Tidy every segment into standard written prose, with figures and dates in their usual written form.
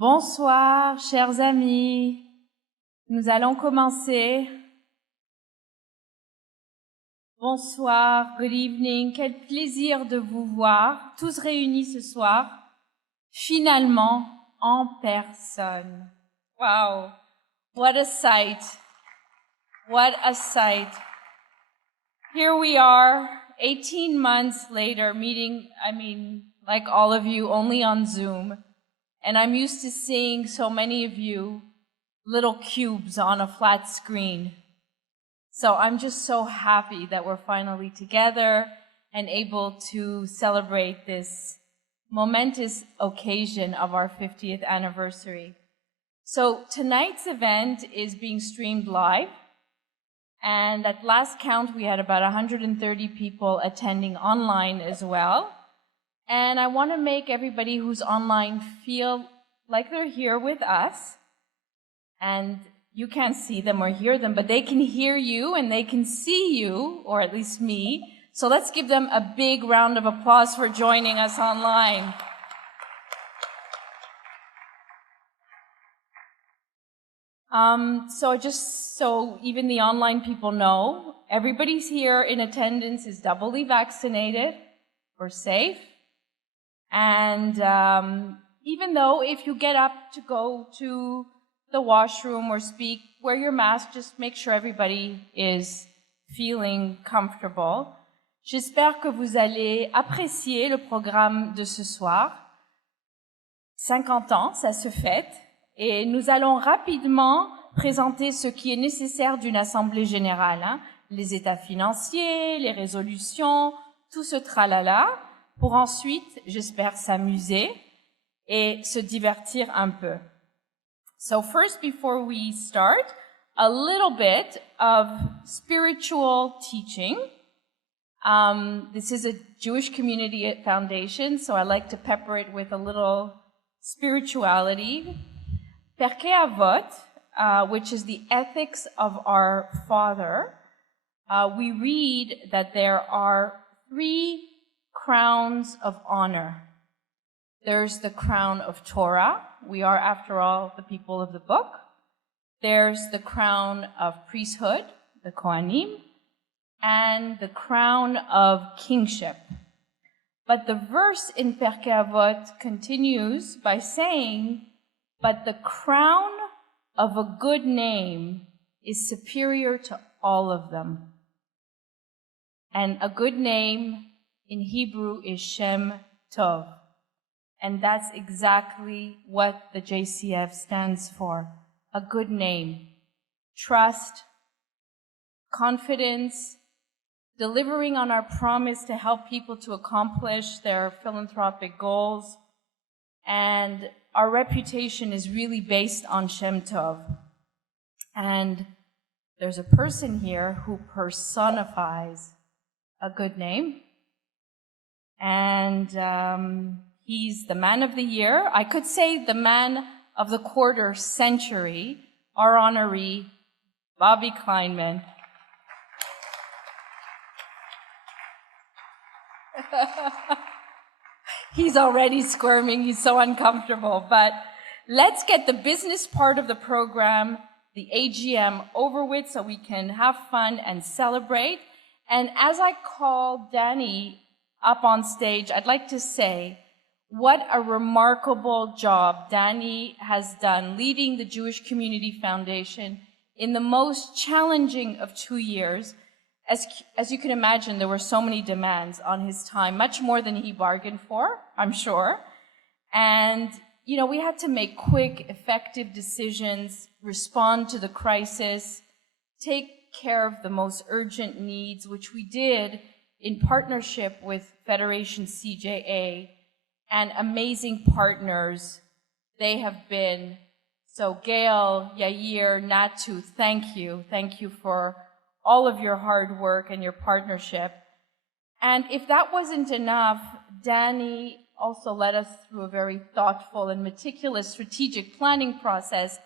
Bonsoir, chers amis. Nous allons commencer. Bonsoir, good evening. Quel plaisir de vous voir, tous réunis ce soir, finalement en personne. Wow, what a sight. What a sight. Here we are, 18 months later, meeting, like all of you, only on Zoom. And I'm used to seeing so many of you little cubes on a flat screen. So I'm just so happy that we're finally together and able to celebrate this momentous occasion of our 50th anniversary. So tonight's event is being streamed live. And at last count, we had about 130 people attending online as well. And I want to make everybody who's online feel like they're here with us. And you can't see them or hear them, but they can hear you and they can see you, or at least me. So let's give them a big round of applause for joining us online. So even the online people know, everybody's here in attendance is doubly vaccinated. We're safe. And even though if you get up to go to the washroom or speak, wear your mask, just make sure everybody is feeling comfortable. J'espère que vous allez apprécier le programme de ce soir. 50 ans, ça se fête. Et nous allons rapidement présenter ce qui est nécessaire d'une assemblée générale, hein, les états financiers, les résolutions, tout ce tralala, pour ensuite, j'espère, s'amuser et se divertir un peu. So first, before we start, a little bit of spiritual teaching. This is a Jewish community foundation, so I like to pepper it with a little spirituality. Perkei Avot, which is the ethics of our Father, we read that there are 3 crowns of honor. There's the crown of Torah. We are, after all, the people of the book. There's the crown of priesthood, the Kohanim, and the crown of kingship. But the verse in Perkei Avot continues by saying, but the crown of a good name is superior to all of them. And a good name in Hebrew is Shem Tov. And that's exactly what the JCF stands for. A good name. Trust, confidence, delivering on our promise to help people to accomplish their philanthropic goals. And our reputation is really based on Shem Tov. And there's a person here who personifies a good name. And he's the man of the year. I could say the man of the quarter century, our honoree, Bobby Kleinman. He's already squirming. He's so uncomfortable. But let's get the business part of the program, the AGM, over with so we can have fun and celebrate. And as I call Danny up on stage, I'd like to say what a remarkable job Danny has done leading the Jewish Community Foundation in the most challenging of 2 years. As you can imagine, there were so many demands on his time, much more than he bargained for, I'm sure. And, you know, we had to make quick, effective decisions, respond to the crisis, take care of the most urgent needs, which we did in partnership with Federation CJA and amazing partners they have been. So Gail, Yair, Natu, thank you. Thank you for all of your hard work and your partnership. And if that wasn't enough, Danny also led us through a very thoughtful and meticulous strategic planning process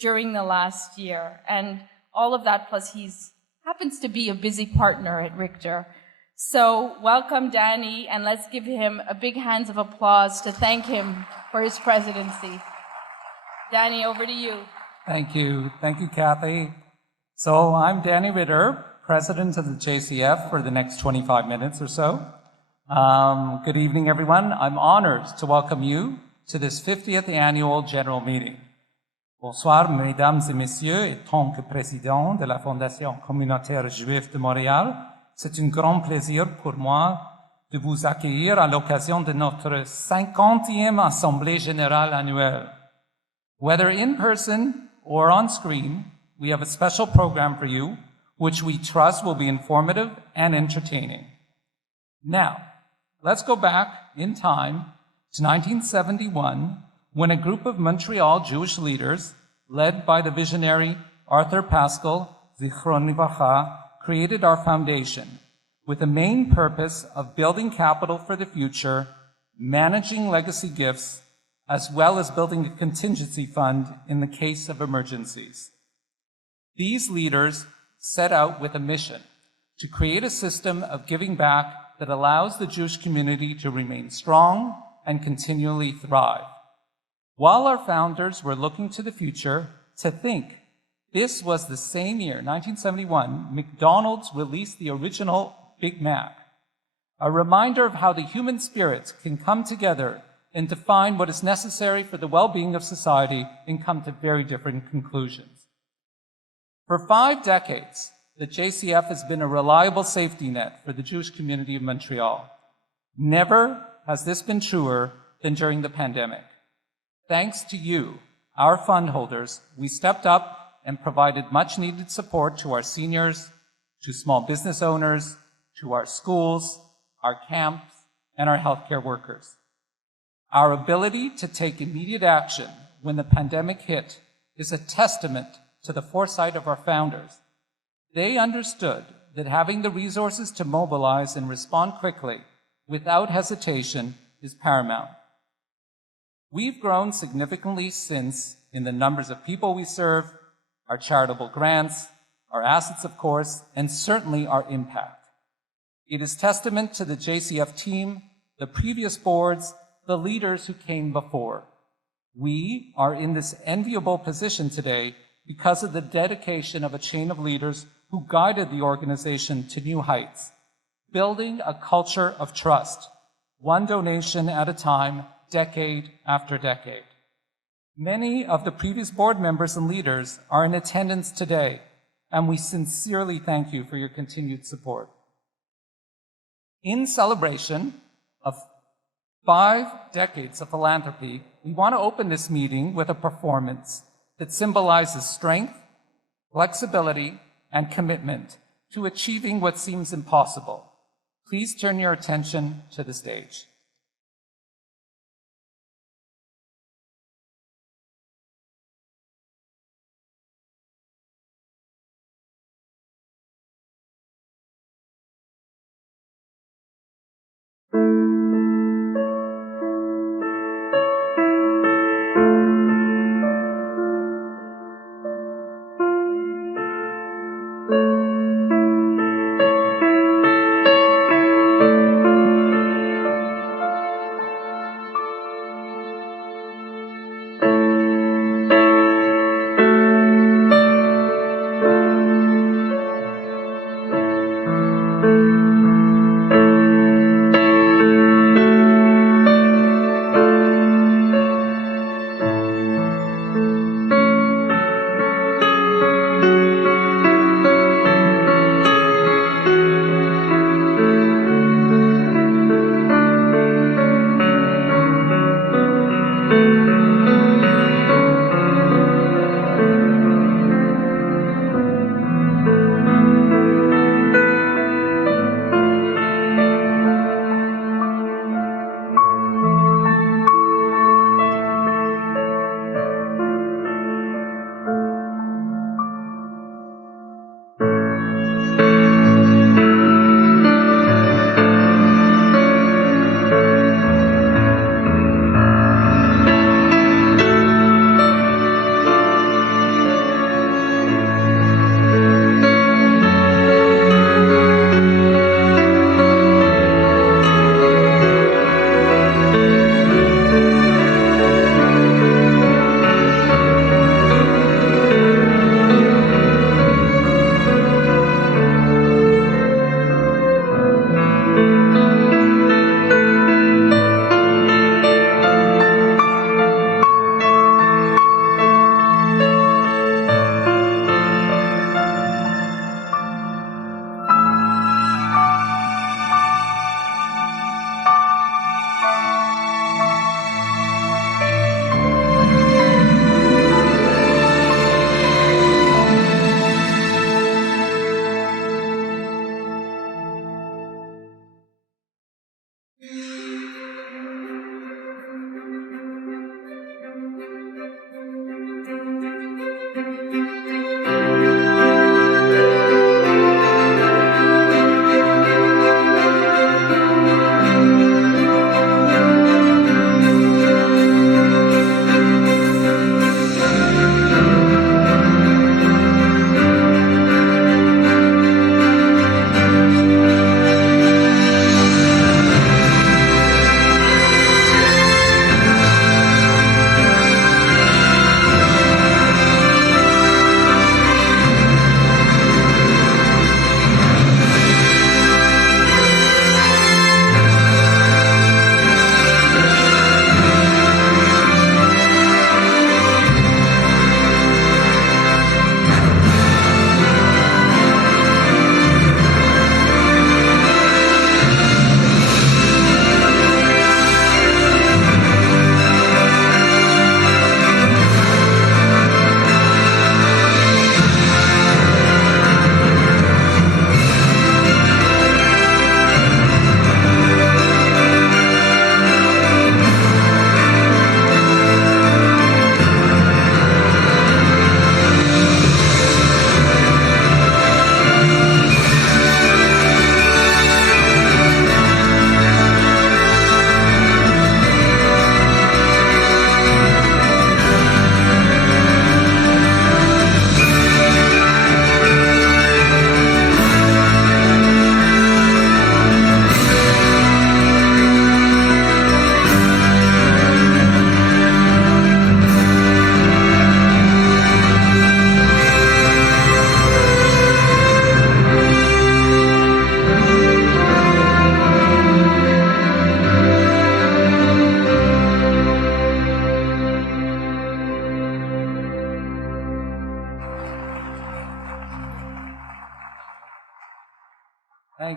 during the last year. And all of that, plus he's happens to be a busy partner at Richter. So welcome, Danny, and let's give him a big hand of applause to thank him for his presidency. Danny, over to you. Thank you. Thank you, Kathy. So I'm Danny Ritter, president of the JCF for the next 25 minutes or so. Good evening, everyone. I'm honored to welcome you to this 50th annual general meeting. Bonsoir, mesdames et messieurs, et tant que président de la Fondation communautaire juive de Montréal, c'est un grand plaisir pour moi de vous accueillir à l'occasion de notre 50e Assemblée générale annuelle. Whether in person or on screen, we have a special program for you, which we trust will be informative and entertaining. Now, let's go back in time to 1971, when a group of Montreal Jewish leaders, led by the visionary Arthur Pascal, Zichron Livracha, created our foundation with the main purpose of building capital for the future, managing legacy gifts, as well as building a contingency fund in the case of emergencies. These leaders set out with a mission to create a system of giving back that allows the Jewish community to remain strong and continually thrive. While our founders were looking to the future, to think this was the same year, 1971, McDonald's released the original Big Mac, a reminder of how the human spirit can come together and define what is necessary for the well-being of society and come to very different conclusions. For 5 decades, the JCF has been a reliable safety net for the Jewish community of Montreal. Never has this been truer than during the pandemic. Thanks to you, our fund holders, we stepped up and provided much-needed support to our seniors, to small business owners, to our schools, our camps, and our healthcare workers. Our ability to take immediate action when the pandemic hit is a testament to the foresight of our founders. They understood that having the resources to mobilize and respond quickly without hesitation is paramount. We've grown significantly since in the numbers of people we serve, our charitable grants, our assets, of course, and certainly our impact. It is testament to the JCF team, the previous boards, the leaders who came before. We are in this enviable position today because of the dedication of a chain of leaders who guided the organization to new heights, building a culture of trust, one donation at a time, decade after decade. Many of the previous board members and leaders are in attendance today, and we sincerely thank you for your continued support. In celebration of 5 decades of philanthropy, we want to open this meeting with a performance that symbolizes strength, flexibility, and commitment to achieving what seems impossible. Please turn your attention to the stage.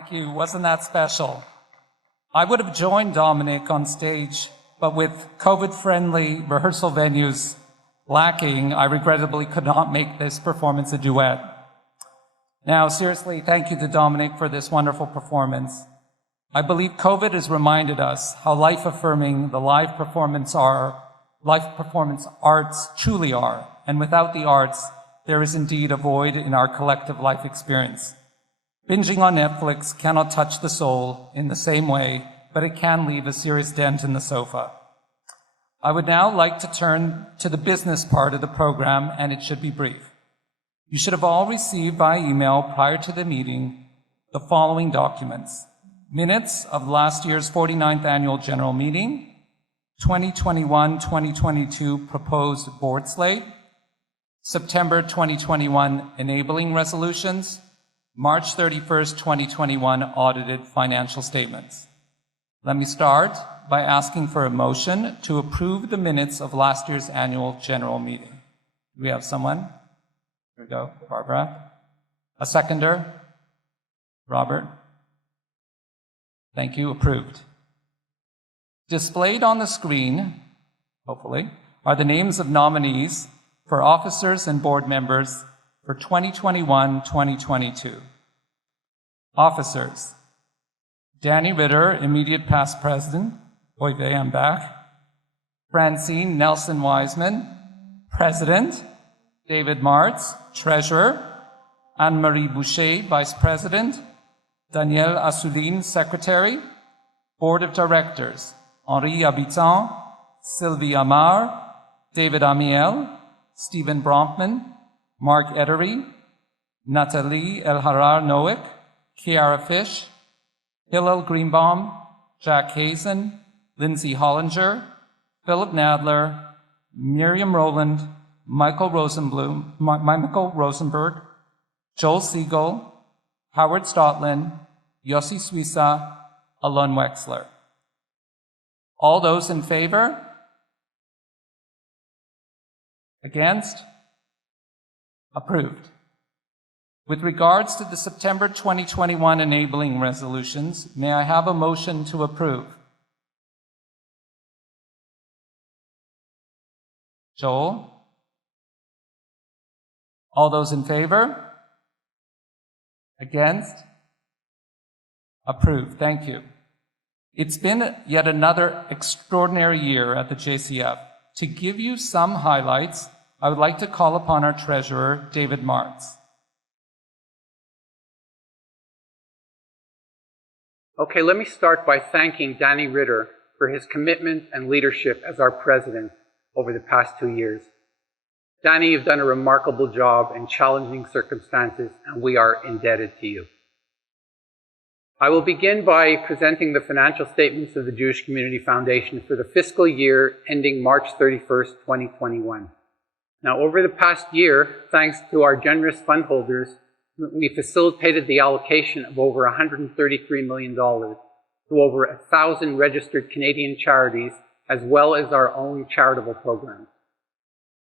Thank you. Wasn't that special? I would have joined Dominic on stage, but with COVID-friendly rehearsal venues lacking, I regrettably could not make this performance a duet. Now, seriously, thank you to Dominic for this wonderful performance. I believe COVID has reminded us how life-affirming the live performance arts truly are, and without the arts, there is indeed a void in our collective life experience. Binging on Netflix cannot touch the soul in the same way, but it can leave a serious dent in the sofa. I would now like to turn to the business part of the program, and it should be brief. You should have all received by email prior to the meeting the following documents: minutes of last year's 49th Annual General Meeting, 2021-2022 proposed board slate, September 2021 enabling resolutions, March 31st, 2021 audited financial statements. Let me start by asking for a motion to approve the minutes of last year's Annual General Meeting. Do we have someone? Here we go, Barbara. A seconder? Robert? Thank you, approved. Displayed on the screen, hopefully, are the names of nominees for officers and board members for 2021-2022. Officers: Danny Ritter, immediate past president. Oy vey, I'm back. Francine Nelson Wiseman, president. David Martz, treasurer. Anne-Marie Boucher, vice president. Danielle Assouline, secretary. Board of directors: Henri Habitant, Sylvie Amar, David Amiel, Stephen Brompman, Mark Ettery, Nathalie El-Harar-Nowick, Kiara Fish, Hillel Greenbaum, Jack Hazen, Lindsay Hollinger, Philip Nadler, Miriam Rowland, Michael Rosenberg, Joel Siegel, Howard Stotland, Yossi Suissa, Alon Wexler. All those in favor? Against? Approved. With regards to the September 2021 enabling resolutions, may I have a motion to approve? Joel? All those in favor? Against? Approved. Thank you. It's been yet another extraordinary year at the JCF. To give you some highlights, I would like to call upon our treasurer, David Martz. Okay, let me start by thanking Danny Ritter for his commitment and leadership as our president over the past 2 years. Danny, you've done a remarkable job in challenging circumstances, and we are indebted to you. I will begin by presenting the financial statements of the Jewish Community Foundation for the fiscal year ending March 31st, 2021. Now, over the past year, thanks to our generous fund holders, we facilitated the allocation of over $133 million to over 1,000 registered Canadian charities, as well as our own charitable programs.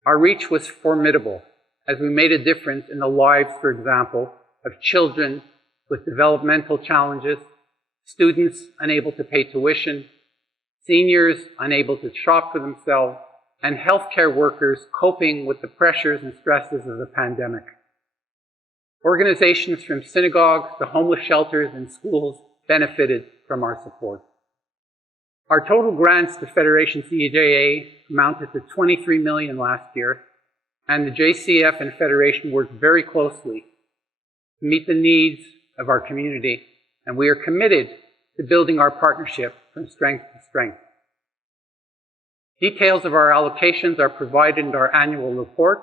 Our reach was formidable, as we made a difference in the lives, for example, of children with developmental challenges, students unable to pay tuition, seniors unable to shop for themselves, and healthcare workers coping with the pressures and stresses of the pandemic. Organizations from synagogues to homeless shelters and schools benefited from our support. Our total grants to Federation CEJA amounted to $23 million last year, and the JCF and Federation worked very closely to meet the needs of our community, and we are committed to building our partnership from strength to strength. Details of our allocations are provided in our annual report,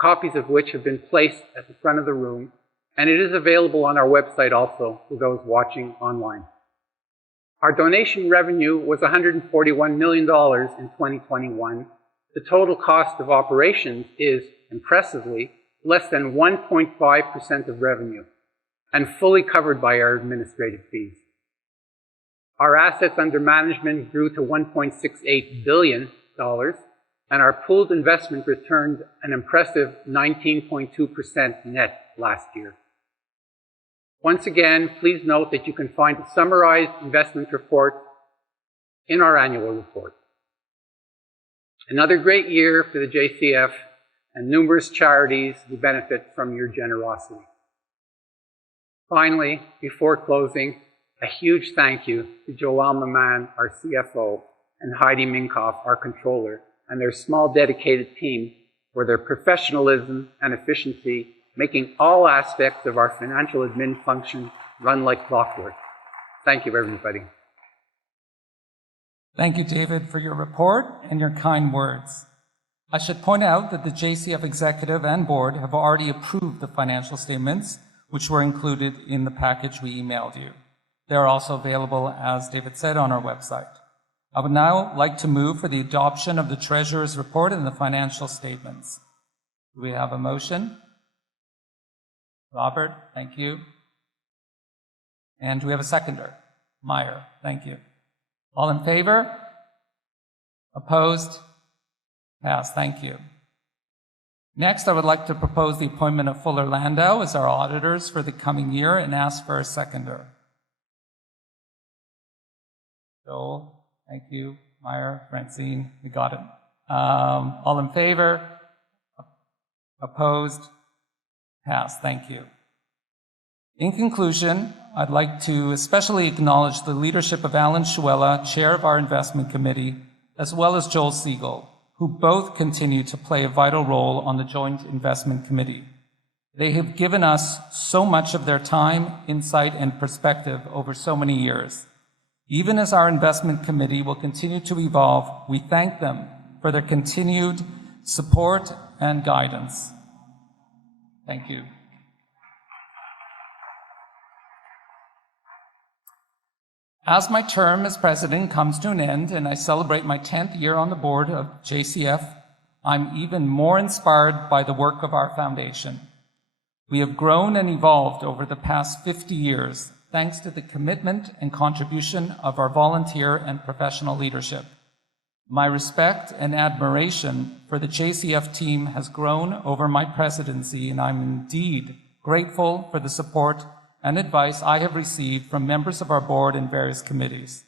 copies of which have been placed at the front of the room, and it is available on our website also for those watching online. Our donation revenue was $141 million in 2021. The total cost of operations is, impressively, less than 1.5% of revenue, and fully covered by our administrative fees. Our assets under management grew to $1.68 billion, and our pooled investment returned an impressive 19.2% net last year. Once again, please note that you can find the summarized investment report in our annual report. Another great year for the JCF and numerous charities who benefit from your generosity. Finally, before closing, a huge thank you to Joelle Maman, our CFO, and Heidi Minkoff, our controller, and their small dedicated team for their professionalism and efficiency, making all aspects of our financial admin function run like clockwork. Thank you, everybody. Thank you, David, for your report and your kind words. I should point out that the JCF executive and board have already approved the financial statements, which were included in the package we emailed you. They are also available, as David said, on our website. I would now like to move for the adoption of the Treasurer's report and the financial statements. Do we have a motion? Robert, thank you. And do we have a seconder? Meyer, thank you. All in favor? Opposed? Passed, thank you. Next, I would like to propose the appointment of Fuller Landau as our auditors for the coming year and ask for a seconder. Joel, thank you. Meyer, Francine, we got it. All in favor? Opposed? Passed, thank you. In conclusion, I'd like to especially acknowledge the leadership of Alan Shuela, Chair of our Investment Committee, as well as Joel Siegel, who both continue to play a vital role on the Joint Investment Committee. They have given us so much of their time, insight, and perspective over so many years. Even as our Investment Committee will continue to evolve, we thank them for their continued support and guidance. Thank you. As my term as president comes to an end and I celebrate my 10th year on the board of JCF, I'm even more inspired by the work of our foundation. We have grown and evolved over the past 50 years, thanks to the commitment and contribution of our volunteer and professional leadership. My respect and admiration for the JCF team has grown over my presidency, and I'm indeed grateful for the support and advice I have received from members of our board and various committees.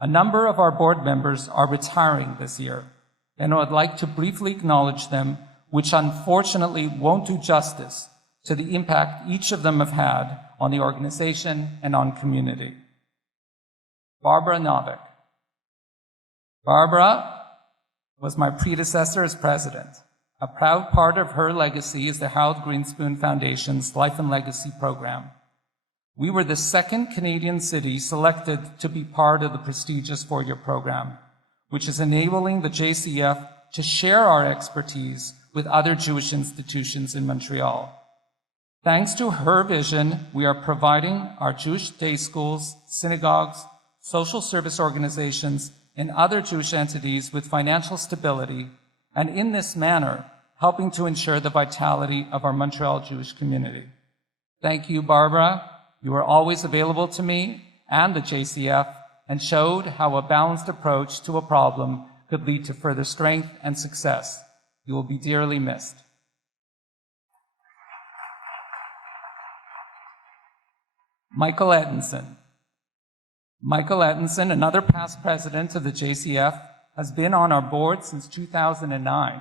A number of our board members are retiring this year, and I would like to briefly acknowledge them, which unfortunately won't do justice to the impact each of them have had on the organization and on community. Barbara Novick. Barbara was my predecessor as president. A proud part of her legacy is the Harold Greenspoon Foundation's Life and Legacy program. We were the second Canadian city selected to be part of the prestigious four-year program, which is enabling the JCF to share our expertise with other Jewish institutions in Montreal. Thanks to her vision, we are providing our Jewish day schools, synagogues, social service organizations, and other Jewish entities with financial stability, and in this manner, helping to ensure the vitality of our Montreal Jewish community. Thank you, Barbara. You were always available to me and the JCF and showed how a balanced approach to a problem could lead to further strength and success. You will be dearly missed. Michael Ettinson. Michael Ettinson, another past president of the JCF, has been on our board since 2009.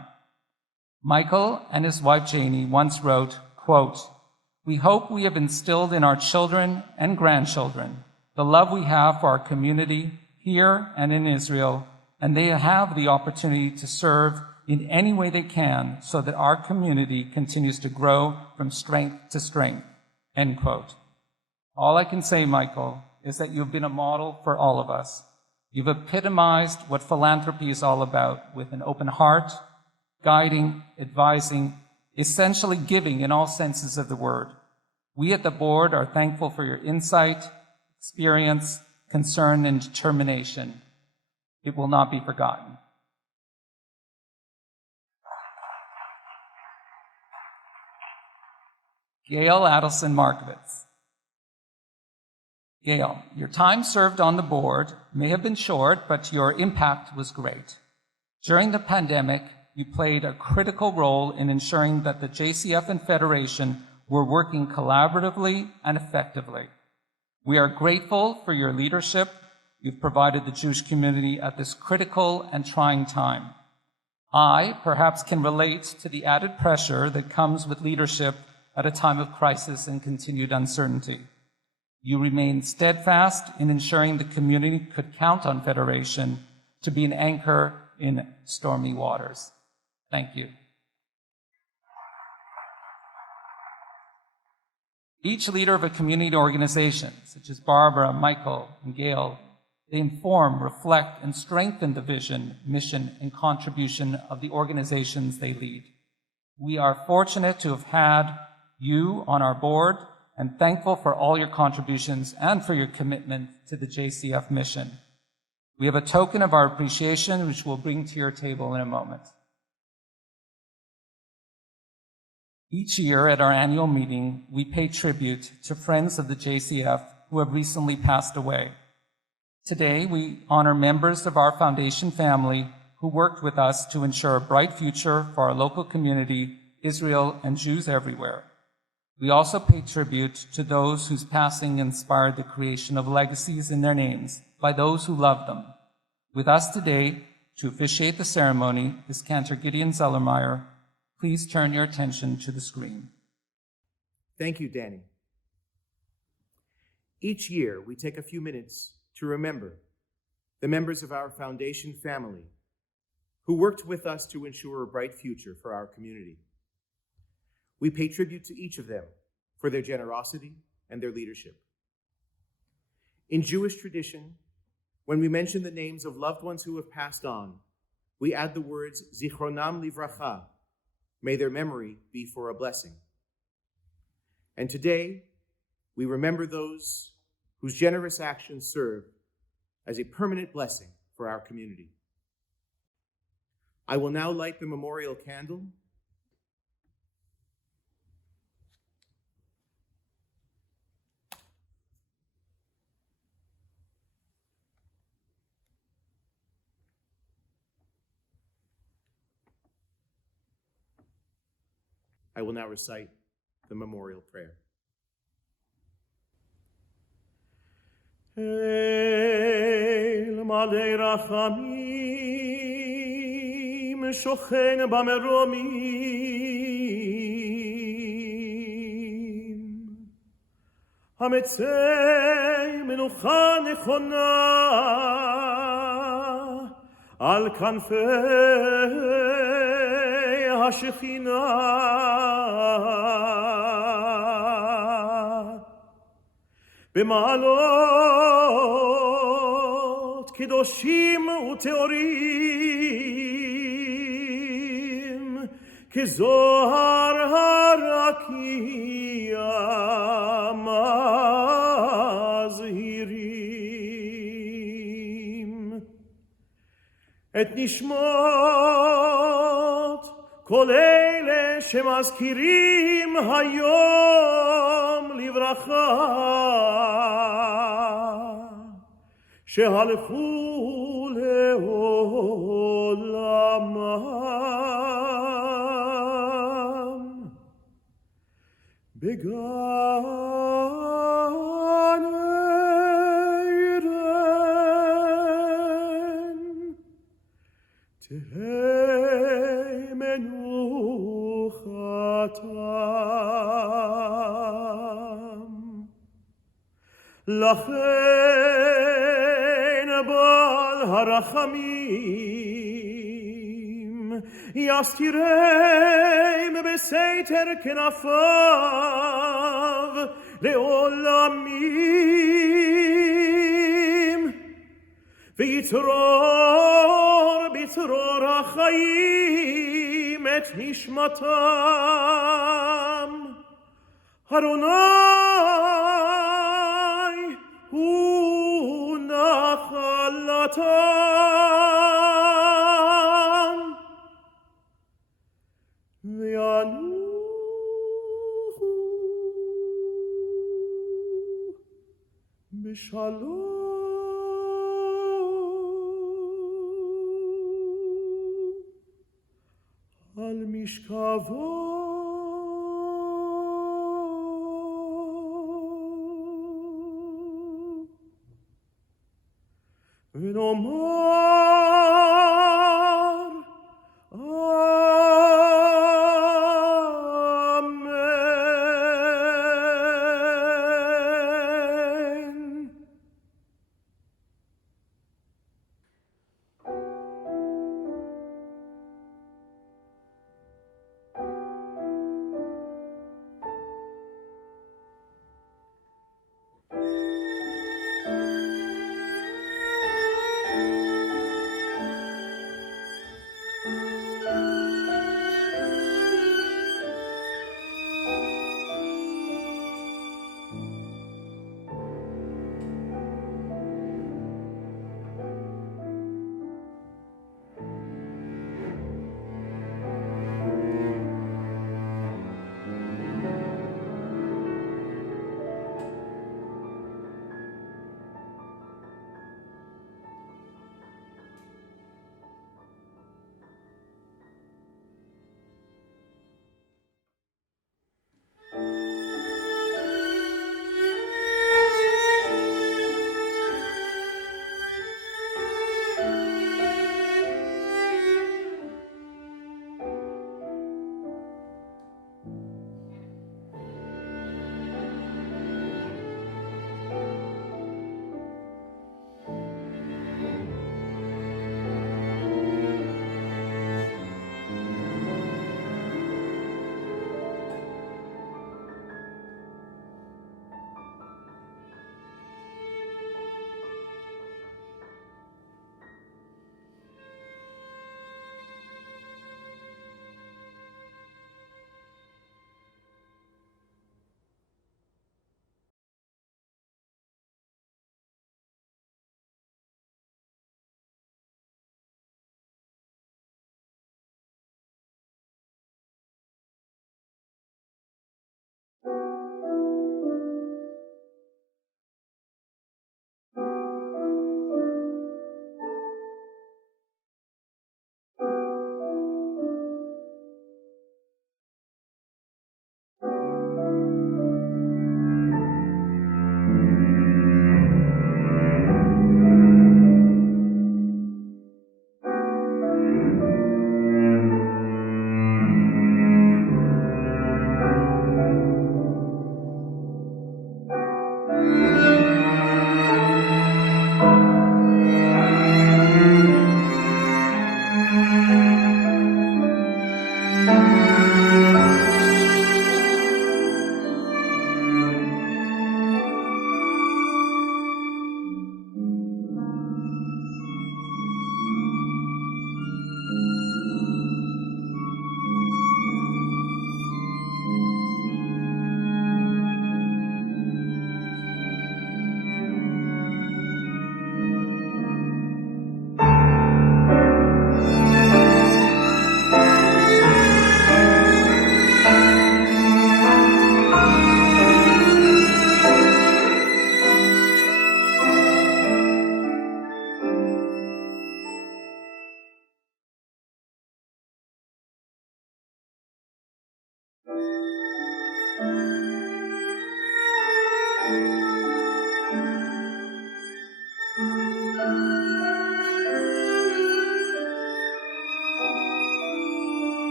Michael and his wife Janie once wrote, quote, "We hope we have instilled in our children and grandchildren the love we have for our community here and in Israel, and they have the opportunity to serve in any way they can so that our community continues to grow from strength to strength." End quote. All I can say, Michael, is that you've been a model for all of us. You've epitomized what philanthropy is all about, with an open heart, guiding, advising, essentially giving in all senses of the word. We at the board are thankful for your insight, experience, concern, and determination. It will not be forgotten. Gail Adelson Markovitz. Gail, your time served on the board may have been short, but your impact was great. During the pandemic, you played a critical role in ensuring that the JCF and Federation we're working collaboratively and effectively. We are grateful for your leadership you've provided the Jewish community at this critical and trying time. I, perhaps, can relate to the added pressure that comes with leadership at a time of crisis and continued uncertainty. You remain steadfast in ensuring the community could count on Federation to be an anchor in stormy waters. Thank you. Each leader of a community organization, such as Barbara, Michael, and Gail, they inform, reflect, and strengthen the vision, mission, and contribution of the organizations they lead. We are fortunate to have had you on our board and thankful for all your contributions and for your commitment to the JCF mission. We have a token of our appreciation, which we'll bring to your table in a moment. Each year at our annual meeting, we pay tribute to friends of the JCF who have recently passed away. Today, we honor members of our foundation family who worked with us to ensure a bright future for our local community, Israel, and Jews everywhere. We also pay tribute to those whose passing inspired the creation of legacies in their names by those who loved them. With us today to officiate the ceremony is Cantor Gideon Zellermeyer. Please turn your attention to the screen. Thank you, Danny. Each year, we take a few minutes to remember the members of our foundation family who worked with us to ensure a bright future for our community. We pay tribute to each of them for their generosity and their leadership. In Jewish tradition, when we mention the names of loved ones who have passed on, we add the words Zichronam Livracha, may their memory be for a blessing. And today, we remember those whose generous actions serve as a permanent blessing for our community. I will now light the memorial candle. I will now recite the memorial prayer. El malei rachamim shochen bameromim hametzei menucha nechona al kanfei hashechina במעלות קדושים וטהורים כזוהר הרקיע מזהירים את נשמות כל אלה שמזכירים היום לברכה שהלכו לעולמם בגן עדן תהא מנוחתם לכן בעל הרחמים יסתירם בסתר כנפיו לעולמים ויצרור בצרור החיים את נשמתם הרוני הוא נחלתם וינוחו בשלום על משכבם no more. Amen.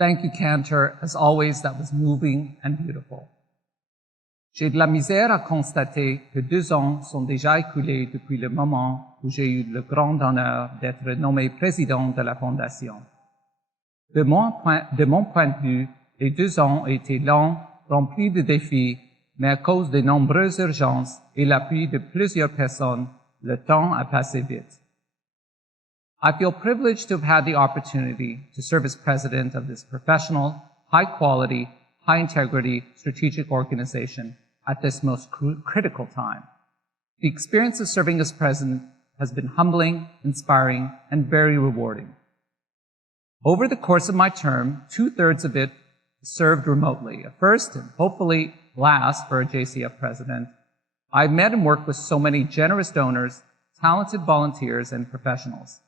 Thank you, Cantor. As always, that was moving and beautiful. J'ai de la misère à constater que 2 ans sont déjà écoulés depuis le moment où j'ai eu le grand honneur d'être nommé président de la Fondation. De mon point de vue, les 2 ans ont été longs, remplis de défis, mais à cause de nombreuses urgences et l'appui de plusieurs personnes, le temps a passé vite. I feel privileged to have had the opportunity to serve as president of this professional, high-quality, high-integrity strategic organization at this most critical time. The experience of serving as president has been humbling, inspiring, and very rewarding. Over the course of my term, 2/3 of it served remotely, a first and hopefully last for a JCF president. I've met and worked with so many generous donors, talented volunteers, and professionals.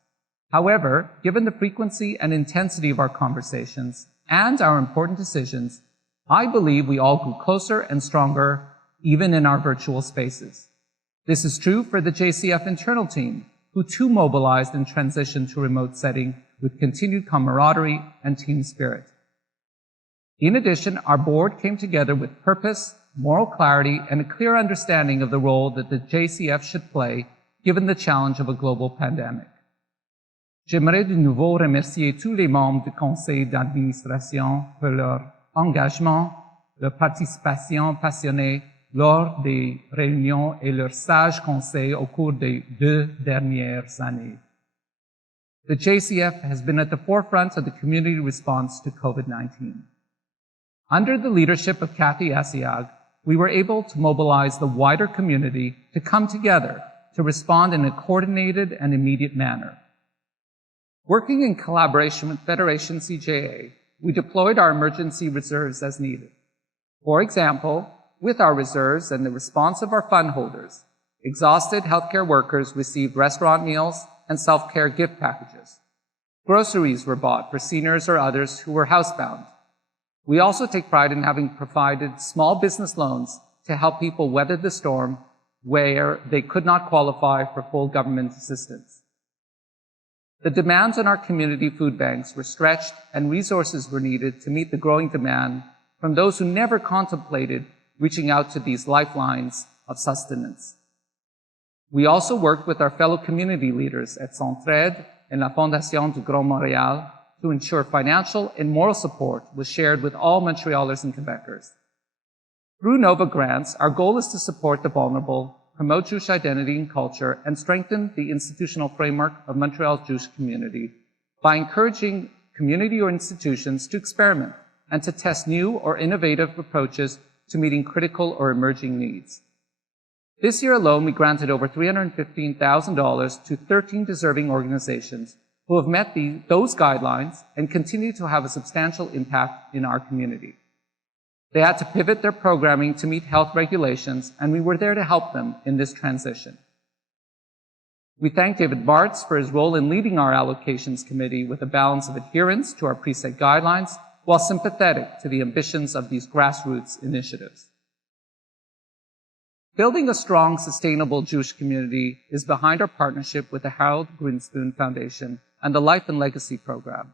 However, given the frequency and intensity of our conversations and our important decisions, I believe we all grew closer and stronger even in our virtual spaces. This is true for the JCF internal team, who too mobilized and transitioned to a remote setting with continued camaraderie and team spirit. In addition, our board came together with purpose, moral clarity, and a clear understanding of the role that the JCF should play given the challenge of a global pandemic. J'aimerais de nouveau remercier tous les membres du conseil d'administration pour leur engagement, leur participation passionnée lors des réunions et leurs sages conseils au cours des 2 dernières années. The JCF has been at the forefront of the community response to COVID-19. Under the leadership of Kathy Asiag, we were able to mobilize the wider community to come together to respond in a coordinated and immediate manner. Working in collaboration with Federation CJA, we deployed our emergency reserves as needed. For example, with our reserves and the response of our fund holders, exhausted healthcare workers received restaurant meals and self-care gift packages. Groceries were bought for seniors or others who were housebound. We also take pride in having provided small business loans to help people weather the storm where they could not qualify for full government assistance. The demands on our community food banks were stretched and resources were needed to meet the growing demand from those who never contemplated reaching out to these lifelines of sustenance. We also worked with our fellow community leaders at Centraide and la Fondation du Grand Montréal to ensure financial and moral support was shared with all Montrealers and Quebecers. Through NOVA grants, our goal is to support the vulnerable, promote Jewish identity and culture, and strengthen the institutional framework of Montreal's Jewish community by encouraging community or institutions to experiment and to test new or innovative approaches to meeting critical or emerging needs. This year alone, we granted over $315,000 to 13 deserving organizations who have met those guidelines and continue to have a substantial impact in our community. They had to pivot their programming to meet health regulations, and we were there to help them in this transition. We thank David Bartz for his role in leading our allocations committee with a balance of adherence to our preset guidelines while sympathetic to the ambitions of these grassroots initiatives. Building a strong, sustainable Jewish community is behind our partnership with the Harold Grinspoon Foundation and the Life and Legacy Program.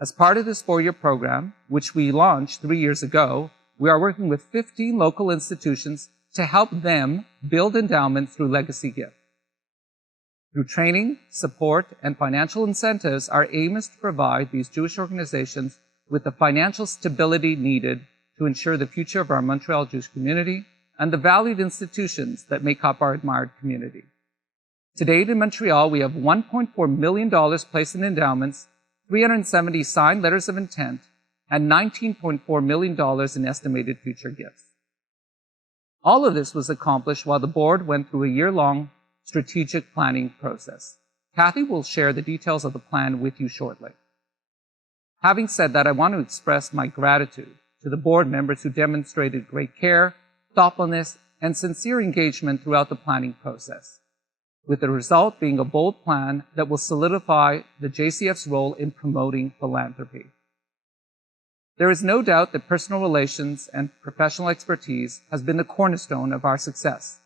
As part of this 4-year program, which we launched 3 years ago, we are working with 15 local institutions to help them build endowment through legacy gift. Through training, support, and financial incentives, our aim is to provide these Jewish organizations with the financial stability needed to ensure the future of our Montreal Jewish community and the valued institutions that make up our admired community. To date in Montreal, we have $1.4 million placed in endowments, 370 signed letters of intent, and $19.4 million in estimated future gifts. All of this was accomplished while the board went through a year-long strategic planning process. Kathy will share the details of the plan with you shortly. Having said that, I want to express my gratitude to the board members who demonstrated great care, thoughtfulness, and sincere engagement throughout the planning process, with the result being a bold plan that will solidify the JCF's role in promoting philanthropy. There is no doubt that personal relations and professional expertise has been the cornerstone of our success.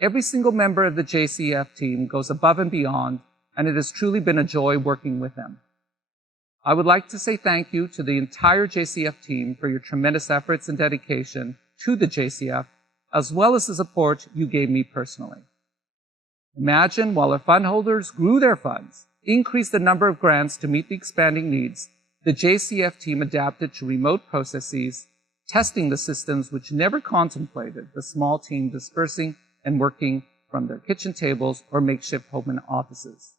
Every single member of the JCF team goes above and beyond, and it has truly been a joy working with them. I would like to say thank you to the entire JCF team for your tremendous efforts and dedication to the JCF, as well as the support you gave me personally. Imagine while our fund holders grew their funds, increased the number of grants to meet the expanding needs, the JCF team adapted to remote processes, testing the systems which never contemplated the small team dispersing and working from their kitchen tables or makeshift home offices.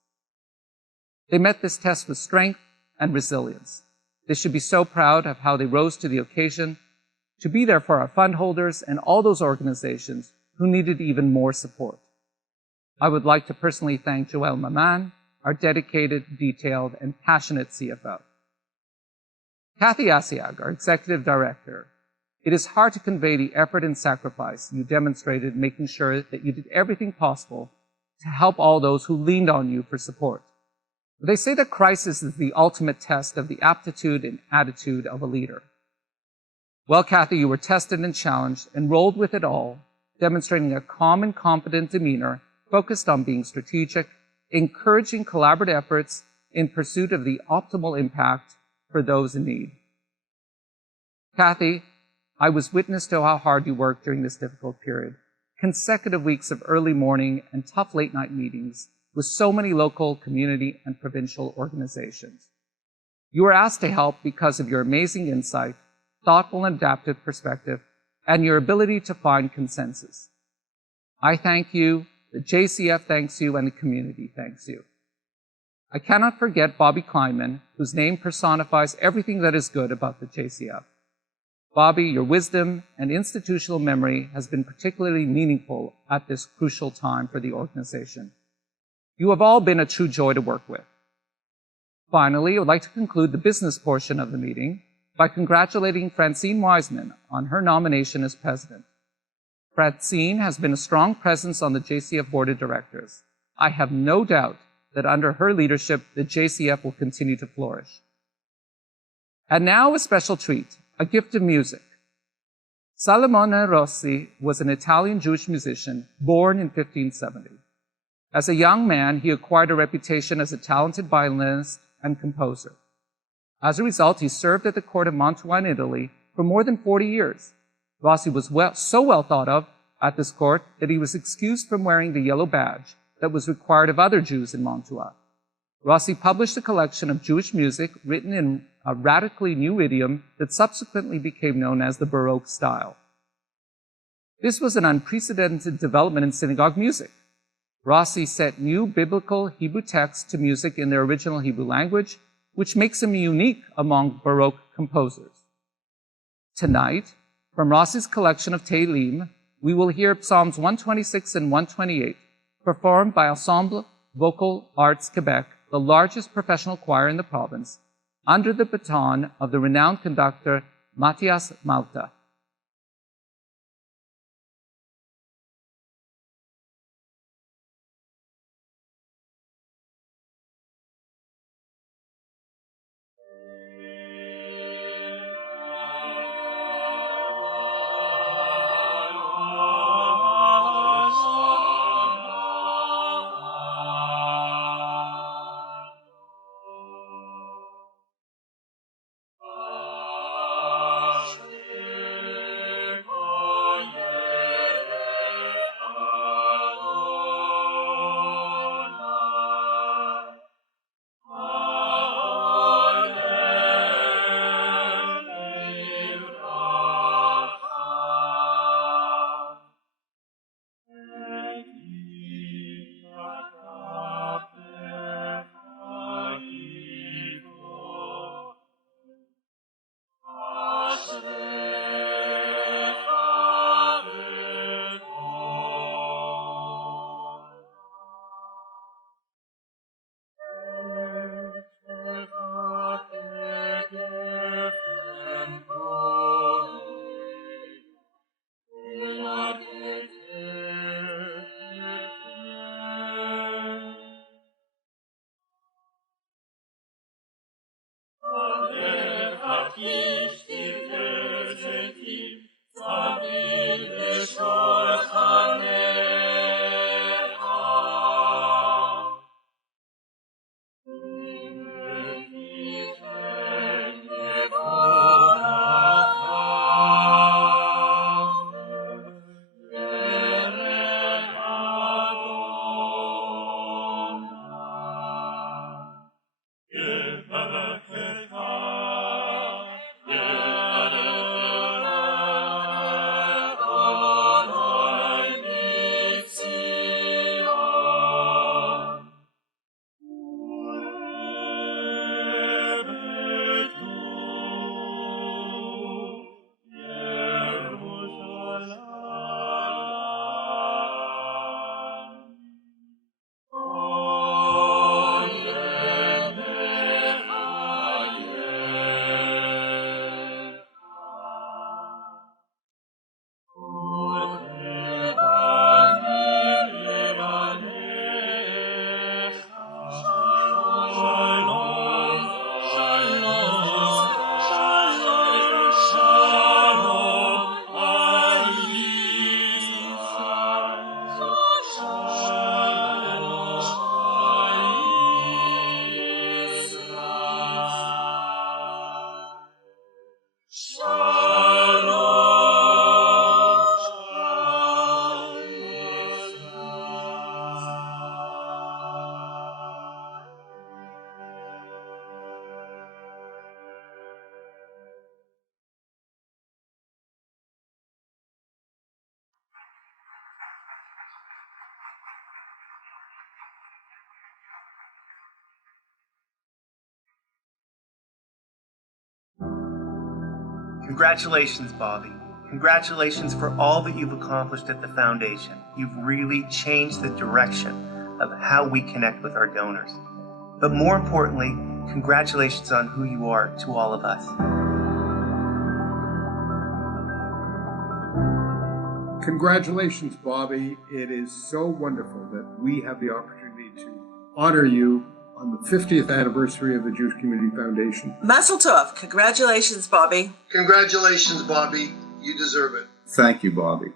They met this test with strength and resilience. They should be so proud of how they rose to the occasion to be there for our fund holders and all those organizations who needed even more support. I would like to personally thank Joelle Maman, our dedicated, detailed, and passionate CFO. Kathy Asiag, our Executive Director. It is hard to convey the effort and sacrifice you demonstrated making sure that you did everything possible to help all those who leaned on you for support. They say that crisis is the ultimate test of the aptitude and attitude of a leader. Well, Kathy, you were tested and challenged and rolled with it all, demonstrating a calm and confident demeanor focused on being strategic, encouraging collaborative efforts in pursuit of the optimal impact for those in need. Kathy, I was witness to how hard you worked during this difficult period. Consecutive weeks of early morning and tough late night meetings with so many local, community, and provincial organizations. You were asked to help because of your amazing insight, thoughtful and adaptive perspective, and your ability to find consensus. I thank you, the JCF thanks you, and the community thanks you. I cannot forget Bobby Kleinman, whose name personifies everything that is good about the JCF. Bobby, your wisdom and institutional memory has been particularly meaningful at this crucial time for the organization. You have all been a true joy to work with. Finally, I would like to conclude the business portion of the meeting by congratulating Francine Wiseman on her nomination as president. Francine has been a strong presence on the JCF Board of Directors. I have no doubt that under her leadership, the JCF will continue to flourish. And now a special treat, a gift of music. Salomone Rossi was an Italian Jewish musician born in 1570. As a young man, he acquired a reputation as a talented violinist and composer. As a result, he served at the court of Mantua in Italy for more than 40 years. Rossi was so well thought of at this court that he was excused from wearing the yellow badge that was required of other Jews in Mantua. Rossi published a collection of Jewish music written in a radically new idiom that subsequently became known as the Baroque style. This was an unprecedented development in synagogue music. Rossi set new biblical Hebrew texts to music in their original Hebrew language, which makes him unique among Baroque composers. Tonight, from Rossi's collection of Tehillim, we will hear Psalms 126 and 128, performed by Ensemble Vocal Arts Quebec, the largest professional choir in the province, under the baton of the renowned conductor Matthias Malta. Congratulations, Bobby. Congratulations for all that you've accomplished at the Foundation. You've really changed the direction of how we connect with our donors. But more importantly, congratulations on who you are to all of us. Congratulations, Bobby. It is so wonderful that we have the opportunity to honor you on the 50th anniversary of the Jewish Community Foundation. Mazel tov. Congratulations, Bobby. Congratulations, Bobby. You deserve it. Thank you, Bobby.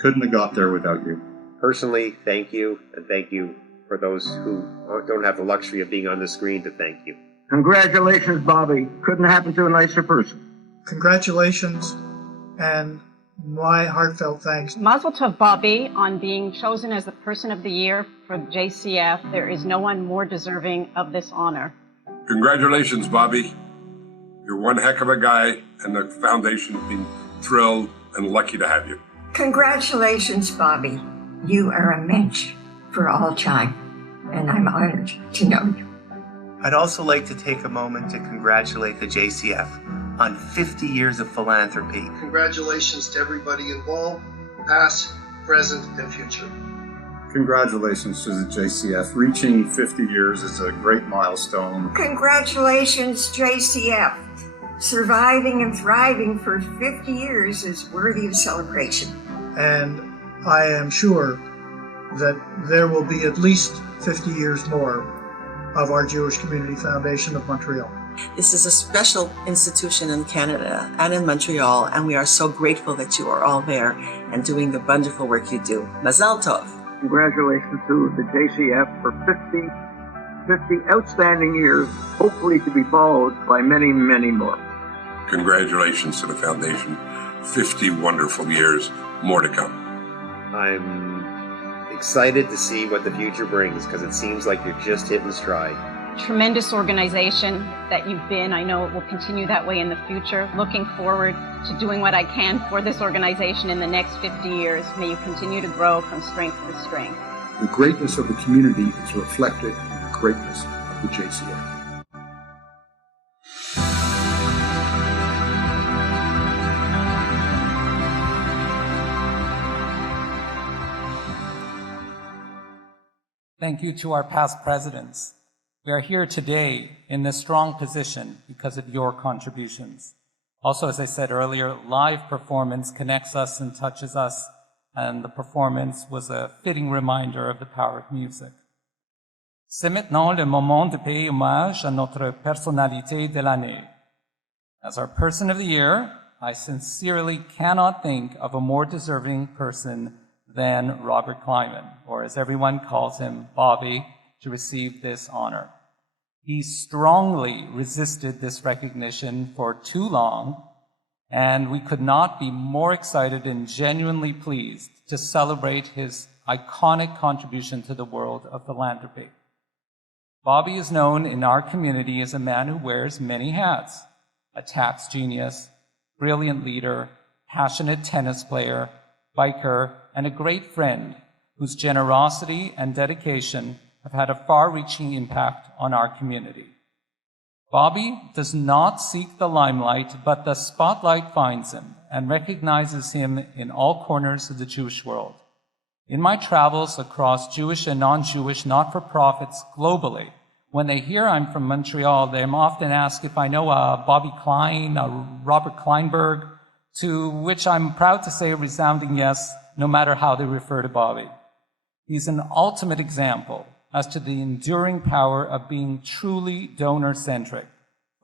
Couldn't have got there without you. Personally, thank you, and thank you for those who don't have the luxury of being on the screen to thank you. Congratulations, Bobby. Couldn't happen to a nicer person. Congratulations, and my heartfelt thanks. Mazel tov, Bobby, on being chosen as the Person of the Year for JCF. There is no one more deserving of this honor. Congratulations, Bobby. You're one heck of a guy, and the foundation has been thrilled and lucky to have you. Congratulations, Bobby. You are a mensch for all time, and I'm honored to know you. I'd also like to take a moment to congratulate the JCF on 50 years of philanthropy. Congratulations to everybody involved, past, present, and future. Congratulations to the JCF. Reaching 50 years is a great milestone. Congratulations, JCF. Surviving and thriving for 50 years is worthy of celebration. And I am sure that there will be at least 50 years more of our Jewish Community Foundation of Montreal. This is a special institution in Canada and in Montreal, and we are so grateful that you are all there and doing the wonderful work you do. Mazel tov. Congratulations to the JCF for 50 outstanding years, hopefully to be followed by many, many more. Congratulations to the foundation. 50 wonderful years, more to come. I'm excited to see what the future brings, because it seems like you're just hitting stride. Tremendous organization that you've been. I know it will continue that way in the future. Looking forward to doing what I can for this organization in the next 50 years. May you continue to grow from strength to strength. The greatness of the community is reflected in the greatness of the JCF. Thank you to our past presidents. We are here today in this strong position because of your contributions. Also, as I said earlier, live performance connects us and touches us, and the performance was a fitting reminder of the power of music. C'est maintenant le moment de payer hommage à notre personnalité de l'année. As our Person of the Year, I sincerely cannot think of a more deserving person than Robert Kleiman, or as everyone calls him, Bobby, to receive this honor. He strongly resisted this recognition for too long, and we could not be more excited and genuinely pleased to celebrate his iconic contribution to the world of philanthropy. Bobby is known in our community as a man who wears many hats: a tax genius, brilliant leader, passionate tennis player, biker, and a great friend whose generosity and dedication have had a far-reaching impact on our community. Bobby does not seek the limelight, but the spotlight finds him and recognizes him in all corners of the Jewish world. In my travels across Jewish and non-Jewish not-for-profits globally, when they hear I'm from Montreal, they often ask if I know a Bobby Klein, a Robert Kleinberg, to which I'm proud to say a resounding yes, no matter how they refer to Bobby. He's an ultimate example as to the enduring power of being truly donor-centric,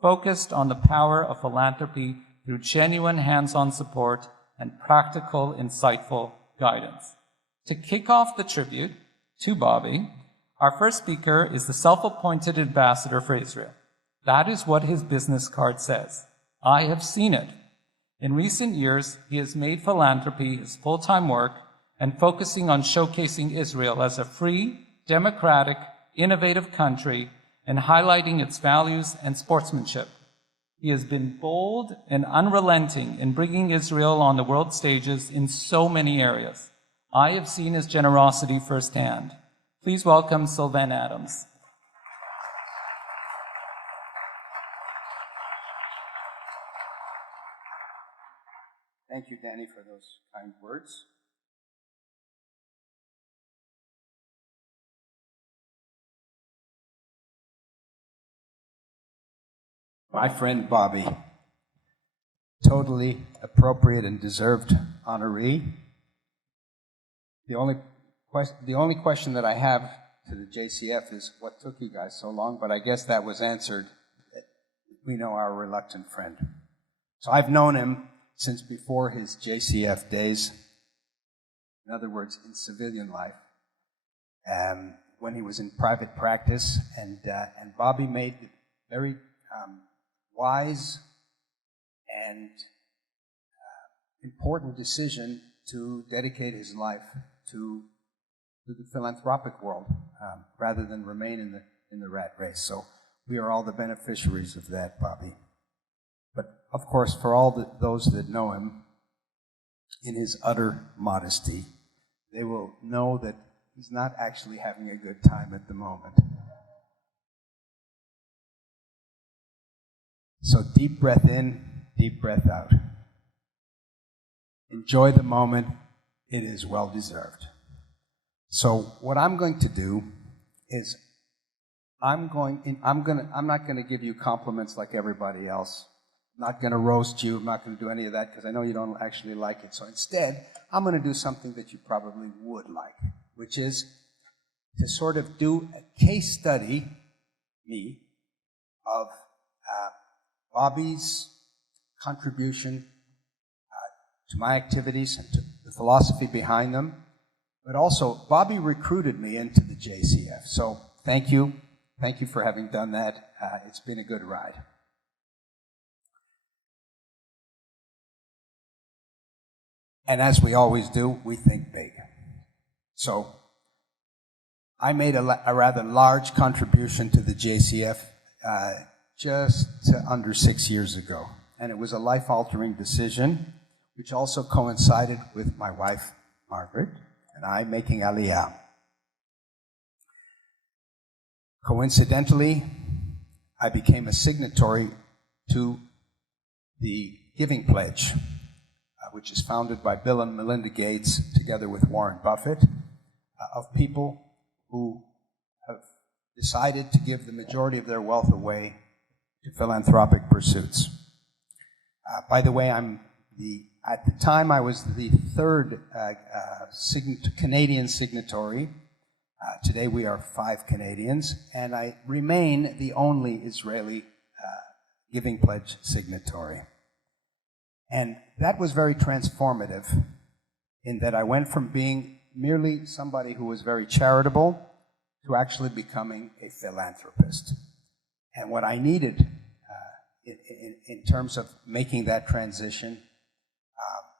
focused on the power of philanthropy through genuine hands-on support and practical, insightful guidance. To kick off the tribute to Bobby, our first speaker is the self-appointed ambassador for Israel. That is what his business card says. I have seen it. In recent years, he has made philanthropy his full-time work and focusing on showcasing Israel as a free, democratic, innovative country and highlighting its values and sportsmanship. He has been bold and unrelenting in bringing Israel on the world stages in so many areas. I have seen his generosity firsthand. Please welcome Sylvain Adams. Thank you, Danny, for those kind words. My friend Bobby, totally appropriate and deserved honoree. The only question that I have to the JCF is, what took you guys so long? But I guess that was answered. We know our reluctant friend. So I've known him since before his JCF days. In other words, in civilian life, when he was in private practice, and Bobby made very wise and important decision to dedicate his life to the philanthropic world rather than remain in the rat race. So we are all the beneficiaries of that, Bobby. But of course, for all those that know him, in his utter modesty, they will know that he's not actually having a good time at the moment. So deep breath in, deep breath out. Enjoy the moment. It is well deserved. So what I'm going to do is I'm not going to give you compliments like everybody else. I'm not going to roast you. I'm not going to do any of that because I know you don't actually like it. So instead, I'm going to do something that you probably would like, which is to sort of do a case study, of Bobby's contribution to my activities and to the philosophy behind them. But also, Bobby recruited me into the JCF. So thank you. Thank you for having done that. It's been a good ride. And as we always do, we think big. So I made a rather large contribution to the JCF just under 6 years ago. And it was a life-altering decision, which also coincided with my wife, Margaret, and I making Aliyah. Coincidentally, I became a signatory to the Giving Pledge, which is founded by Bill and Melinda Gates together with Warren Buffett, of people who have decided to give the majority of their wealth away to philanthropic pursuits. By the way, at the time I was the third Canadian signatory. Today we are 5 Canadians, and I remain the only Israeli Giving Pledge signatory. And that was very transformative in that I went from being merely somebody who was very charitable to actually becoming a philanthropist. And what I needed in terms of making that transition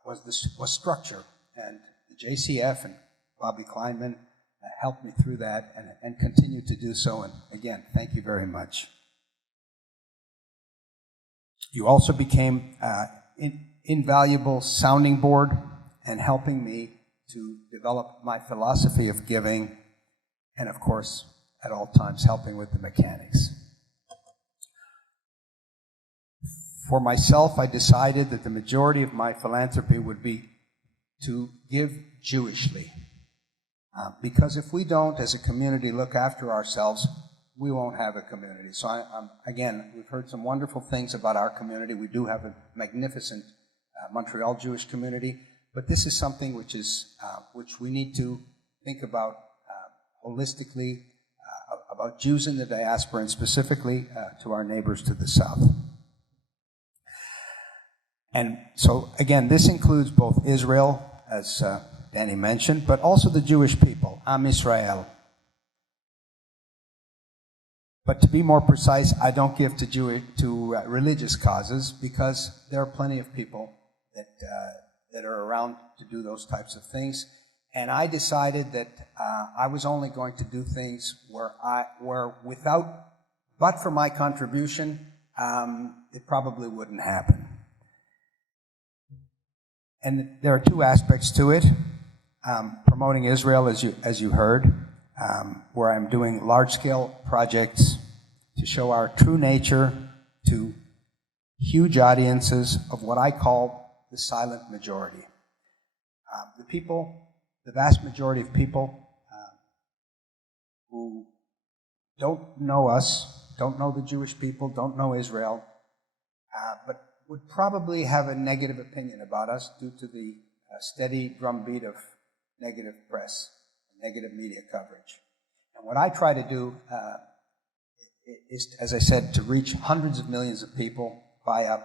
was structure. And the JCF and Bobby Kleinman helped me through that and continue to do so. And again, thank you very much. You also became invaluable sounding board and helping me to develop my philosophy of giving, and of course, at all times, helping with the mechanics. For myself, I decided that the majority of my philanthropy would be to give Jewishly. Because if we don't, as a community, look after ourselves, we won't have a community. So again, we've heard some wonderful things about our community. We do have a magnificent Montreal Jewish community, but this is something which we need to think about holistically, about Jews in the diaspora, and specifically to our neighbors to the south. And so, again, this includes both Israel, as Danny mentioned, but also the Jewish people, Am Israel. But to be more precise, I don't give to religious causes because there are plenty of people that are around to do those types of things. And I decided that I was only going to do things where but for my contribution, it probably wouldn't happen. And there are 2 aspects to it. Promoting Israel, as you heard, where I'm doing large-scale projects to show our true nature to huge audiences of what I call the silent majority. The vast majority of people who don't know us, don't know the Jewish people, don't know Israel, but would probably have a negative opinion about us due to the steady drumbeat of negative press, negative media coverage. And what I try to do is, as I said, to reach hundreds of millions of people via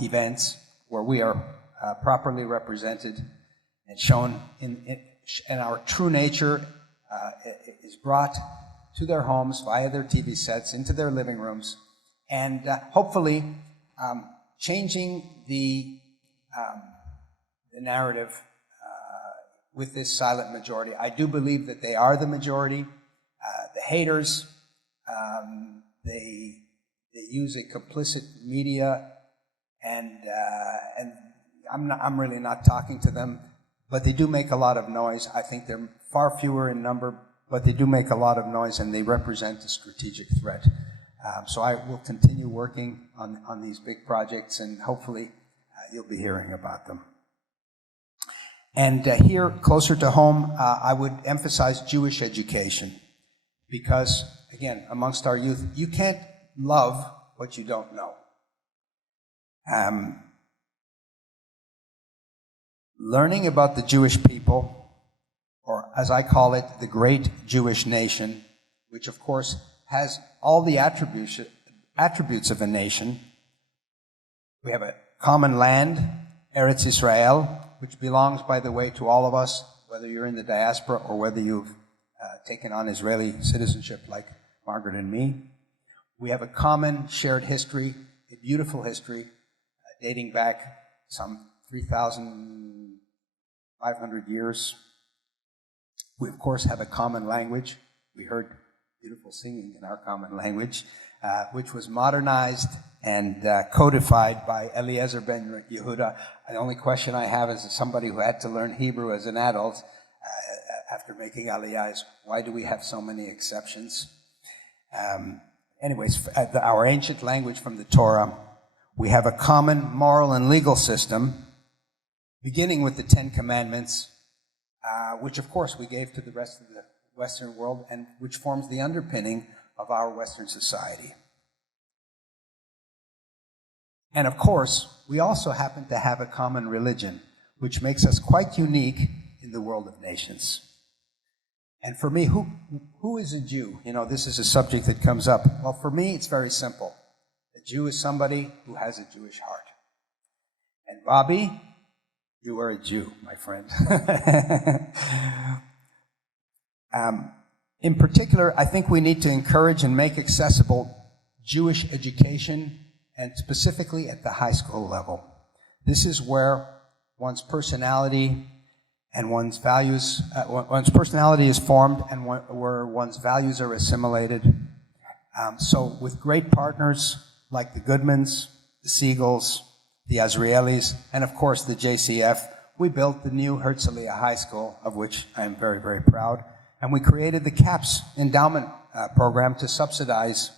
events where we are properly represented and shown in our true nature is brought to their homes via their TV sets, into their living rooms, and hopefully changing the narrative with this silent majority. I do believe that they are the majority. The haters, they use a complicit media, and I'm really not talking to them, but they do make a lot of noise. I think they're far fewer in number, but they do make a lot of noise, and they represent a strategic threat. So I will continue working on these big projects, and hopefully you'll be hearing about them. And here, closer to home, I would emphasize Jewish education, because, again, amongst our youth, you can't love what you don't know. Learning about the Jewish people, or as I call it, the great Jewish nation, which of course has all the attributes of a nation. We have a common land, Eretz Israel, which belongs, by the way, to all of us, whether you're in the diaspora or whether you've taken on Israeli citizenship like Margaret and me. We have a common shared history, a beautiful history, dating back some 3,500 years. We, of course, have a common language. We heard beautiful singing in our common language, which was modernized and codified by Eliezer ben Yehuda. The only question I have as somebody who had to learn Hebrew as an adult after making Aliyah is, why do we have so many exceptions? Anyways, our ancient language from the Torah, we have a common moral and legal system, beginning with the Ten Commandments, which of course we gave to the rest of the Western world, and which forms the underpinning of our Western society. And of course, we also happen to have a common religion, which makes us quite unique in the world of nations. And for me, who is a Jew? You know, this is a subject that comes up. Well, for me, it's very simple. A Jew is somebody who has a Jewish heart. And Bobby, you are a Jew, my friend. In particular, I think we need to encourage and make accessible Jewish education, and specifically at the high school level. This is where one's personality and one's values, one's personality is formed, and where one's values are assimilated. So with great partners like the Goodmans, the Siegels, the Azraelis, and of course the JCF, we built the new Herzliya High School, of which I am very, very proud. And we created the CAPS endowment program to subsidize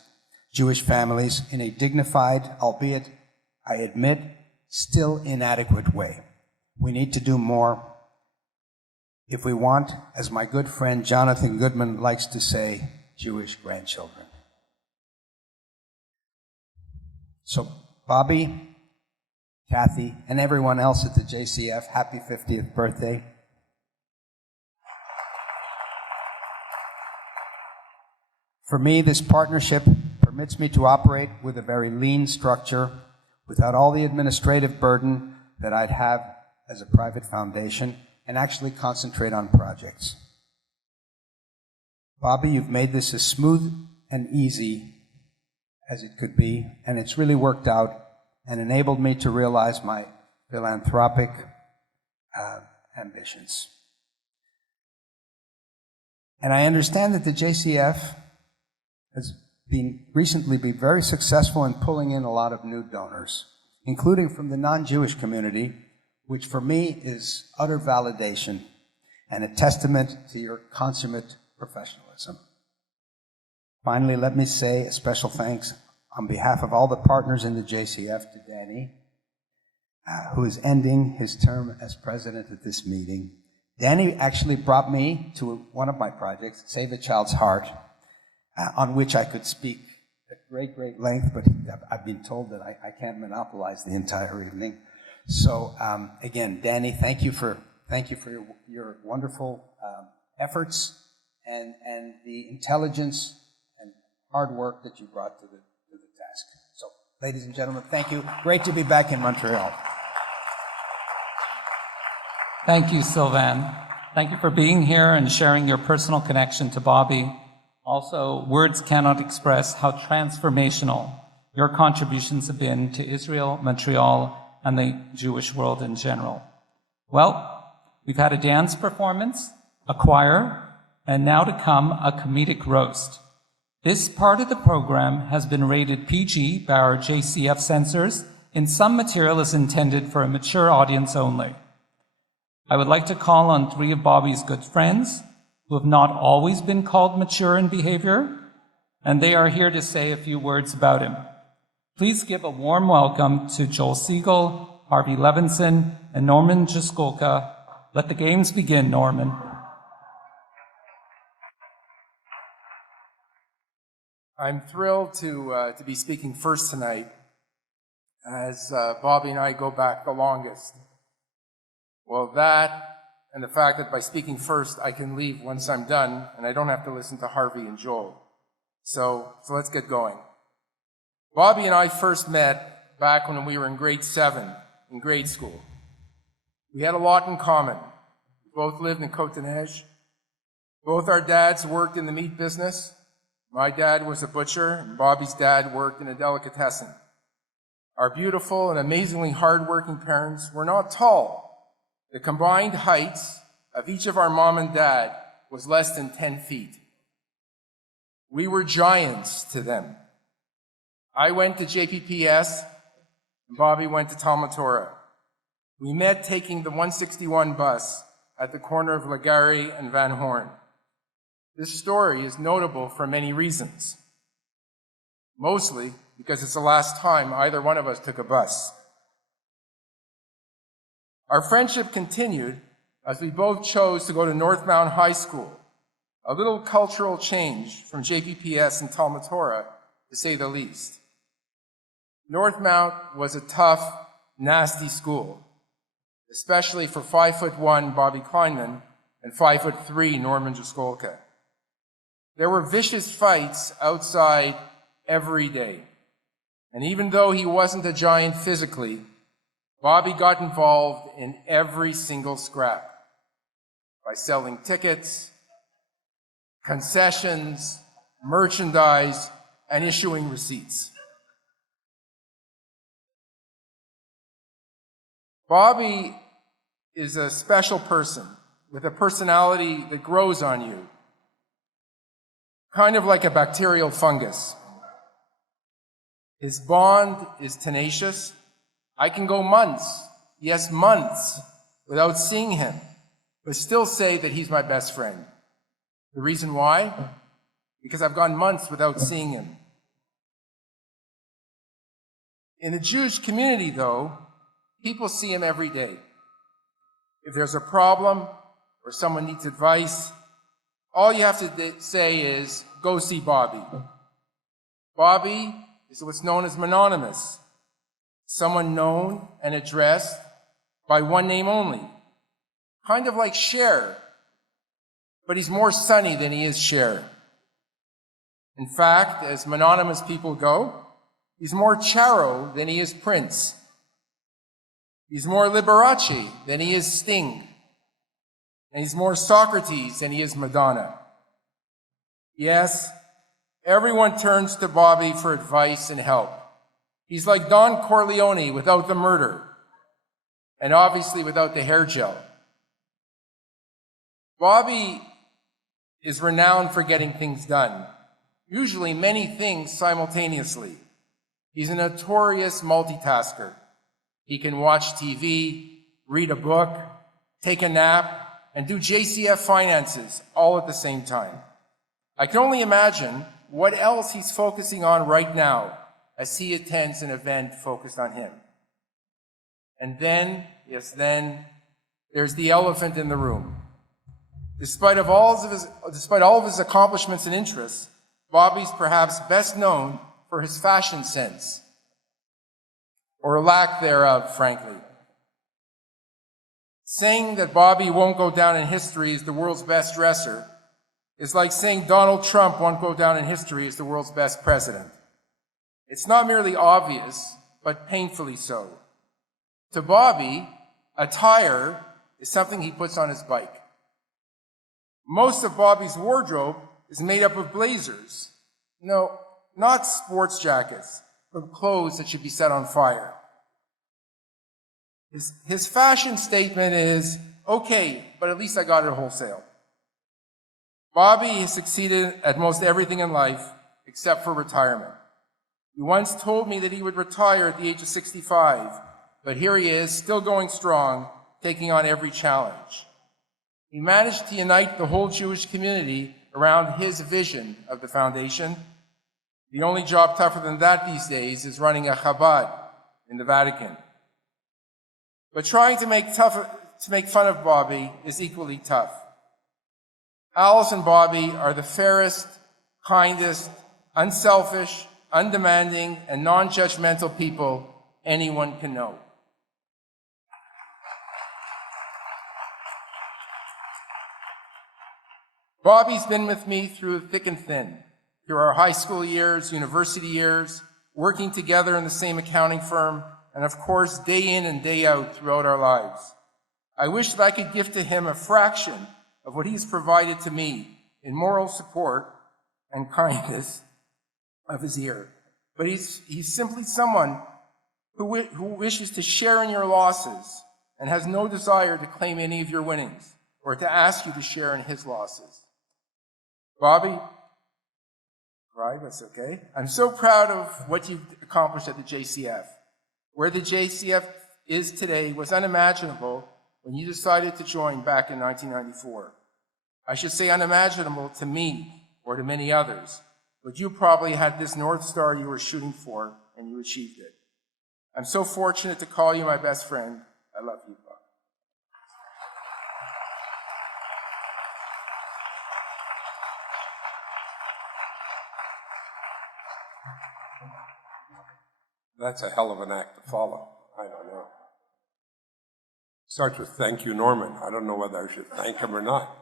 Jewish families in a dignified, albeit, I admit, still inadequate way. We need to do more if we want, as my good friend Jonathan Goodman likes to say, Jewish grandchildren. So, Bobby, Kathy, and everyone else at the JCF, happy 50th birthday. For me, this partnership permits me to operate with a very lean structure without all the administrative burden that I'd have as a private foundation, and actually concentrate on projects. Bobby, you've made this as smooth and easy as it could be, and it's really worked out and enabled me to realize my philanthropic ambitions. And I understand that the JCF has recently been very successful in pulling in a lot of new donors, including from the non-Jewish community, which for me is utter validation and a testament to your consummate professionalism. Finally, let me say a special thanks on behalf of all the partners in the JCF to Danny, who is ending his term as president at this meeting. Danny actually brought me to one of my projects, Save a Child's Heart, on which I could speak at great length, but I've been told that I can't monopolize the entire evening. So again, Danny, thank you for your wonderful efforts and the intelligence and hard work that you brought to the task. So, ladies and gentlemen, thank you. Great to be back in Montreal. Thank you, Sylvain. Thank you for being here and sharing your personal connection to Bobby. Also, words cannot express how transformational your contributions have been to Israel, Montreal, and the Jewish world in general. Well, we've had a dance performance, a choir, and now to come, a comedic roast. This part of the program has been rated PG by our JCF censors, and some material is intended for a mature audience only. I would like to call on three of Bobby's good friends, who have not always been called mature in behavior, and they are here to say a few words about him. Please give a warm welcome to Joel Siegel, Harvey Levinson, and Norman Jaskolka. Let the games begin, Norman. I'm thrilled to be speaking first tonight, as Bobby and I go back the longest. Well, that and the fact that by speaking first, I can leave once I'm done, and I don't have to listen to Harvey and Joel. So let's get going. Bobby and I first met back when we were in grade 7, in grade school. We had a lot in common. We both lived in Côte-des-Neiges. Both our dads worked in the meat business. My dad was a butcher, and Bobby's dad worked in a delicatessen. Our beautiful and amazingly hardworking parents were not tall. The combined heights of each of our mom and dad was less than 10 feet. We were giants to them. I went to JPPS, and Bobby went to Talmud Torah. We met taking the 161 bus at the corner of Legare and Van Horn. This story is notable for many reasons. Mostly because it's the last time either one of us took a bus. Our friendship continued as we both chose to go to Northmount High School, a little cultural change from JPPS and Talmud Torah, to say the least. Northmount was a tough, nasty school, especially for 5'1" Bobby Kleinman and 5'3" Norman Jaskolka. There were vicious fights outside every day. And even though he wasn't a giant physically, Bobby got involved in every single scrap by selling tickets, concessions, merchandise, and issuing receipts. Bobby is a special person with a personality that grows on you, kind of like a bacterial fungus. His bond is tenacious. I can go months, yes, months, without seeing him, but still say that he's my best friend. The reason why? Because I've gone months without seeing him. In the Jewish community, though, people see him every day. If there's a problem or someone needs advice, all you have to say is, go see Bobby. Bobby is what's known as mononymous, someone known and addressed by one name only, kind of like Cher, but he's more sunny than he is Cher. In fact, as mononymous people go, he's more Charo than he is Prince. He's more Liberace than he is Sting. And he's more Socrates than he is Madonna. Yes, everyone turns to Bobby for advice and help. He's like Don Corleone without the murder, and obviously without the hair gel. Bobby is renowned for getting things done, usually many things simultaneously. He's a notorious multitasker. He can watch TV, read a book, take a nap, and do JCF finances all at the same time. I can only imagine what else he's focusing on right now as he attends an event focused on him. And then, yes, then, there's the elephant in the room. Despite all of his accomplishments and interests, Bobby's perhaps best known for his fashion sense, or lack thereof, frankly. Saying that Bobby won't go down in history as the world's best dresser is like saying Donald Trump won't go down in history as the world's best president. It's not merely obvious, but painfully so. To Bobby, attire is something he puts on his bike. Most of Bobby's wardrobe is made up of blazers. No, not sports jackets, but clothes that should be set on fire. His fashion statement is, okay, but at least I got it wholesale. Bobby has succeeded at most everything in life except for retirement. He once told me that he would retire at the age of 65, but here he is, still going strong, taking on every challenge. He managed to unite the whole Jewish community around his vision of the foundation. The only job tougher than that these days is running a Chabad in the Vatican. But trying to make fun of Bobby is equally tough. Alice and Bobby are the fairest, kindest, unselfish, undemanding, and non-judgmental people anyone can know. Bobby's been with me through thick and thin, through our high school years, university years, working together in the same accounting firm, and of course, day in and day out throughout our lives. I wish that I could give to him a fraction of what he's provided to me in moral support and kindness of his ear. But he's simply someone who wishes to share in your losses and has no desire to claim any of your winnings or to ask you to share in his losses. Bobby, right, that's okay. I'm so proud of what you've accomplished at the JCF. Where the JCF is today was unimaginable when you decided to join back in 1994. I should say unimaginable to me or to many others, but you probably had this North Star you were shooting for and you achieved it. I'm so fortunate to call you my best friend. I love you, Bob. That's a hell of an act to follow. I don't know. Starts with thank you, Norman. I don't know whether I should thank him or not.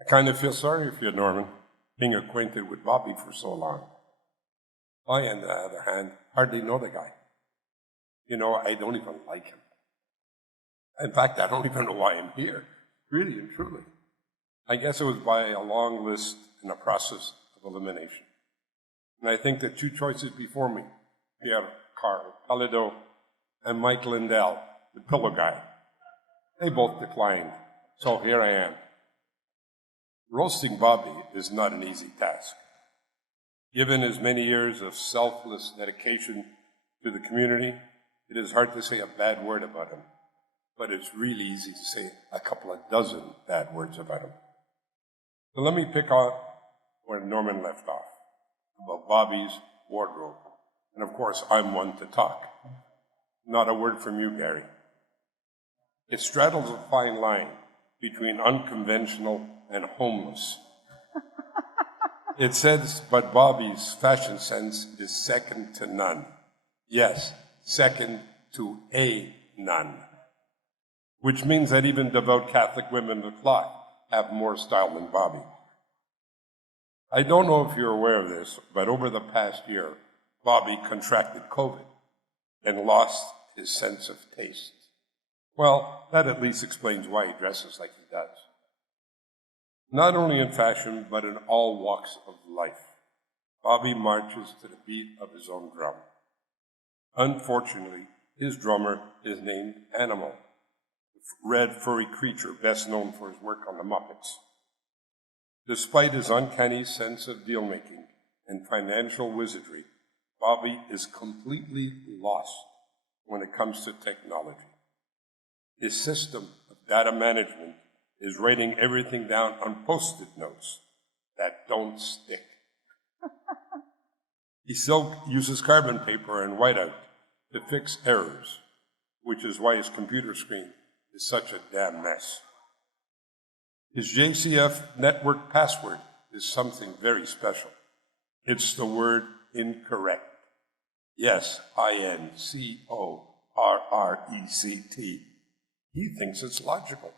I kind of feel sorry for you, Norman, being acquainted with Bobby for so long. I, on the other hand, hardly know the guy. You know, I don't even like him. In fact, I don't even know why I'm here, really and truly. I guess it was by a long list in a process of elimination. And I think the two choices before me, Pierre Palido and Mike Lindell, the pillow guy, they both declined. So here I am. Roasting Bobby is not an easy task. Given his many years of selfless dedication to the community, it is hard to say a bad word about him, but it's really easy to say a couple of dozen bad words about him. So let me pick up where Norman left off, about Bobby's wardrobe. And of course, I'm one to talk. Not a word from you, Gary. It straddles a fine line between unconventional and homeless. It says, but Bobby's fashion sense is second to none. Yes, second to a none. Which means that even devout Catholic women of the cloth have more style than Bobby. I don't know if you're aware of this, but over the past year, Bobby contracted COVID and lost his sense of taste. Well, that at least explains why he dresses like he does. Not only in fashion, but in all walks of life, Bobby marches to the beat of his own drum. Unfortunately, his drummer is named Animal, the red furry creature best known for his work on the Muppets. Despite his uncanny sense of deal-making and financial wizardry, Bobby is completely lost when it comes to technology. His system of data management is writing everything down on Post-it notes that don't stick. He still uses carbon paper and whiteout to fix errors, which is why his computer screen is such a damn mess. His JCF network password is something very special. It's the word incorrect. Yes, INCORRECT. He thinks it's logical,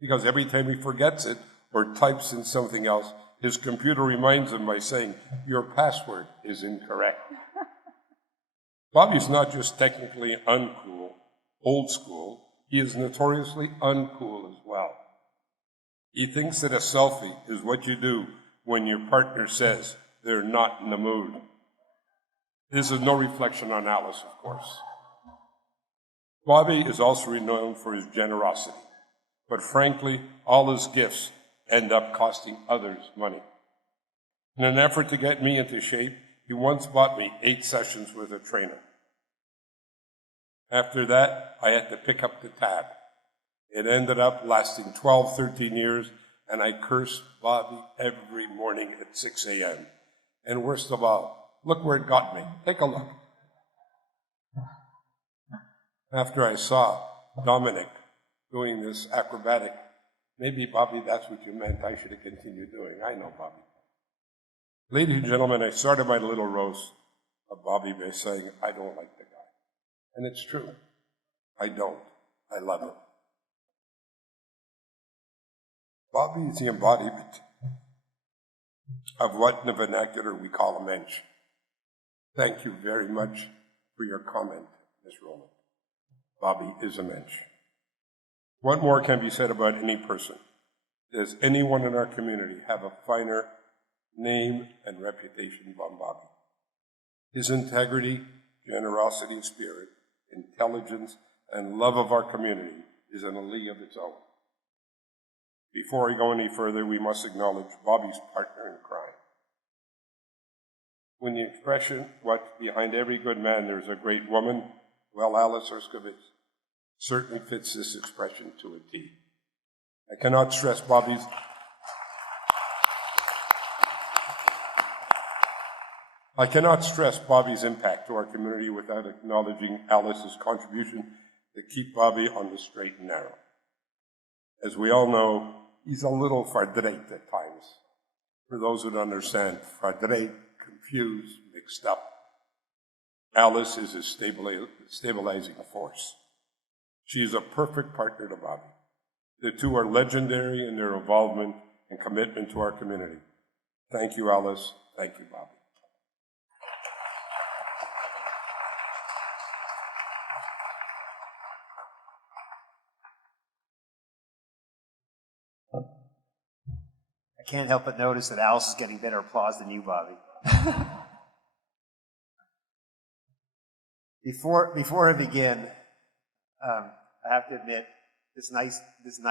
because every time he forgets it or types in something else, his computer reminds him by saying, your password is incorrect. Bobby's not just technically uncool, old school, he is notoriously uncool as well. He thinks that a selfie is what you do when your partner says they're not in the mood. This is no reflection on Alice, of course. Bobby is also renowned for his generosity, but frankly, all his gifts end up costing others money. In an effort to get me into shape, he once bought me 8 sessions with a trainer. After that, I had to pick up the tab. It ended up lasting 12, 13 years, and I cursed Bobby every morning at 6 a.m. And worst of all, look where it got me. Take a look. After I saw Dominic doing this acrobatic, maybe, Bobby, that's what you meant I should have continued doing. I know, Bobby. Ladies and gentlemen, I started my little roast of Bobby by saying, I don't like the guy. And it's true. I don't. I love him. Bobby is the embodiment of what in the vernacular we call a mensch. Thank you very much for your comment, Ms. Rowland. Bobby is a mensch. What more can be said about any person? Does anyone in our community have a finer name and reputation than Bobby? His integrity, generosity of spirit, intelligence, and love of our community is in a league of its own. Before we go any further, we must acknowledge Bobby's partner in crime. When the expression, what behind every good man there's a great woman, well, Alice Herskovitz certainly fits this expression to a T. I cannot stress Bobby's impact to our community without acknowledging Alice's contribution to keep Bobby on the straight and narrow. As we all know, he's a little fardreit at times. For those who don't understand, fardreit, confused, mixed up. Alice is his stabilizing force. She is a perfect partner to Bobby. The two are legendary in their involvement and commitment to our community. Thank you, Alice. Thank you, Bobby. I can't help but notice that Alice is getting better applause than you, Bobby. Before I begin, I have to admit, this night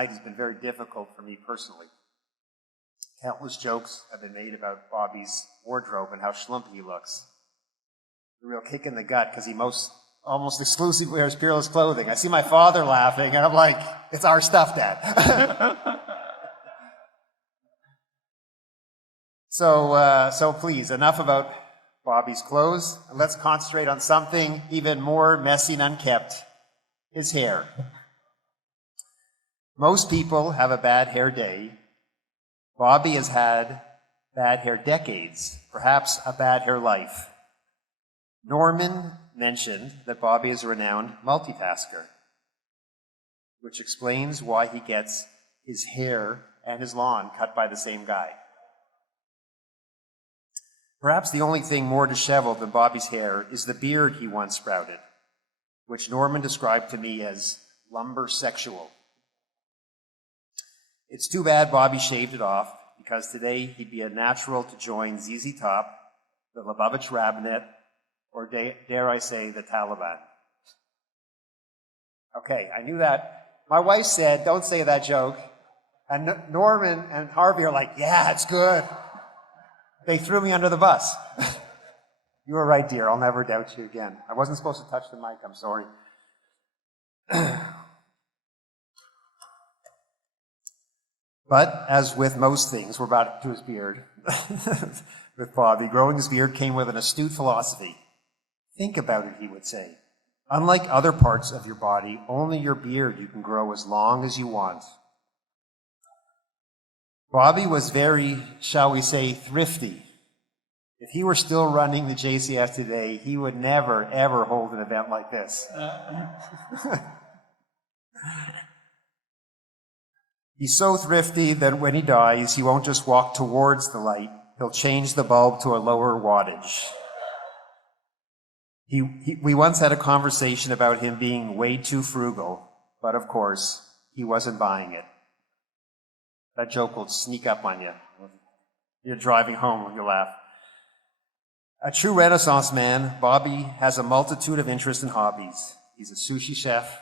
has been very difficult for me personally. Countless jokes have been made about Bobby's wardrobe and how schlumpy he looks. A real kick in the gut because he almost exclusively wears Peerless clothing. I see my father laughing, and I'm like, it's our stuff, Dad. So please, enough about Bobby's clothes. Let's concentrate on something even more messy and unkept, his hair. Most people have a bad hair day. Bobby has had bad hair decades, perhaps a bad hair life. Norman mentioned that Bobby is a renowned multitasker, which explains why he gets his hair and his lawn cut by the same guy. Perhaps the only thing more disheveled than Bobby's hair is the beard he once sprouted, which Norman described to me as lumber-sexual. It's too bad Bobby shaved it off, because today he'd be a natural to join ZZ Top, the Lubavitch Rabbinette, or dare I say, the Taliban. Okay, I knew that. My wife said, don't say that joke. And Norman and Harvey are like, yeah, it's good. They threw me under the bus. You were right, dear. I'll never doubt you again. I wasn't supposed to touch the mic. I'm sorry. But as with most things, we're about to his beard. With Bobby, growing his beard came with an astute philosophy. Think about it, he would say. Unlike other parts of your body, only your beard you can grow as long as you want. Bobby was very, shall we say, thrifty. If he were still running the JCF today, he would never, ever hold an event like this. He's so thrifty that when he dies, he won't just walk towards the light, he'll change the bulb to a lower wattage. We once had a conversation about him being way too frugal, but of course, he wasn't buying it. That joke will sneak up on you. You're driving home when you laugh. A true Renaissance man, Bobby has a multitude of interests and hobbies. He's a sushi chef,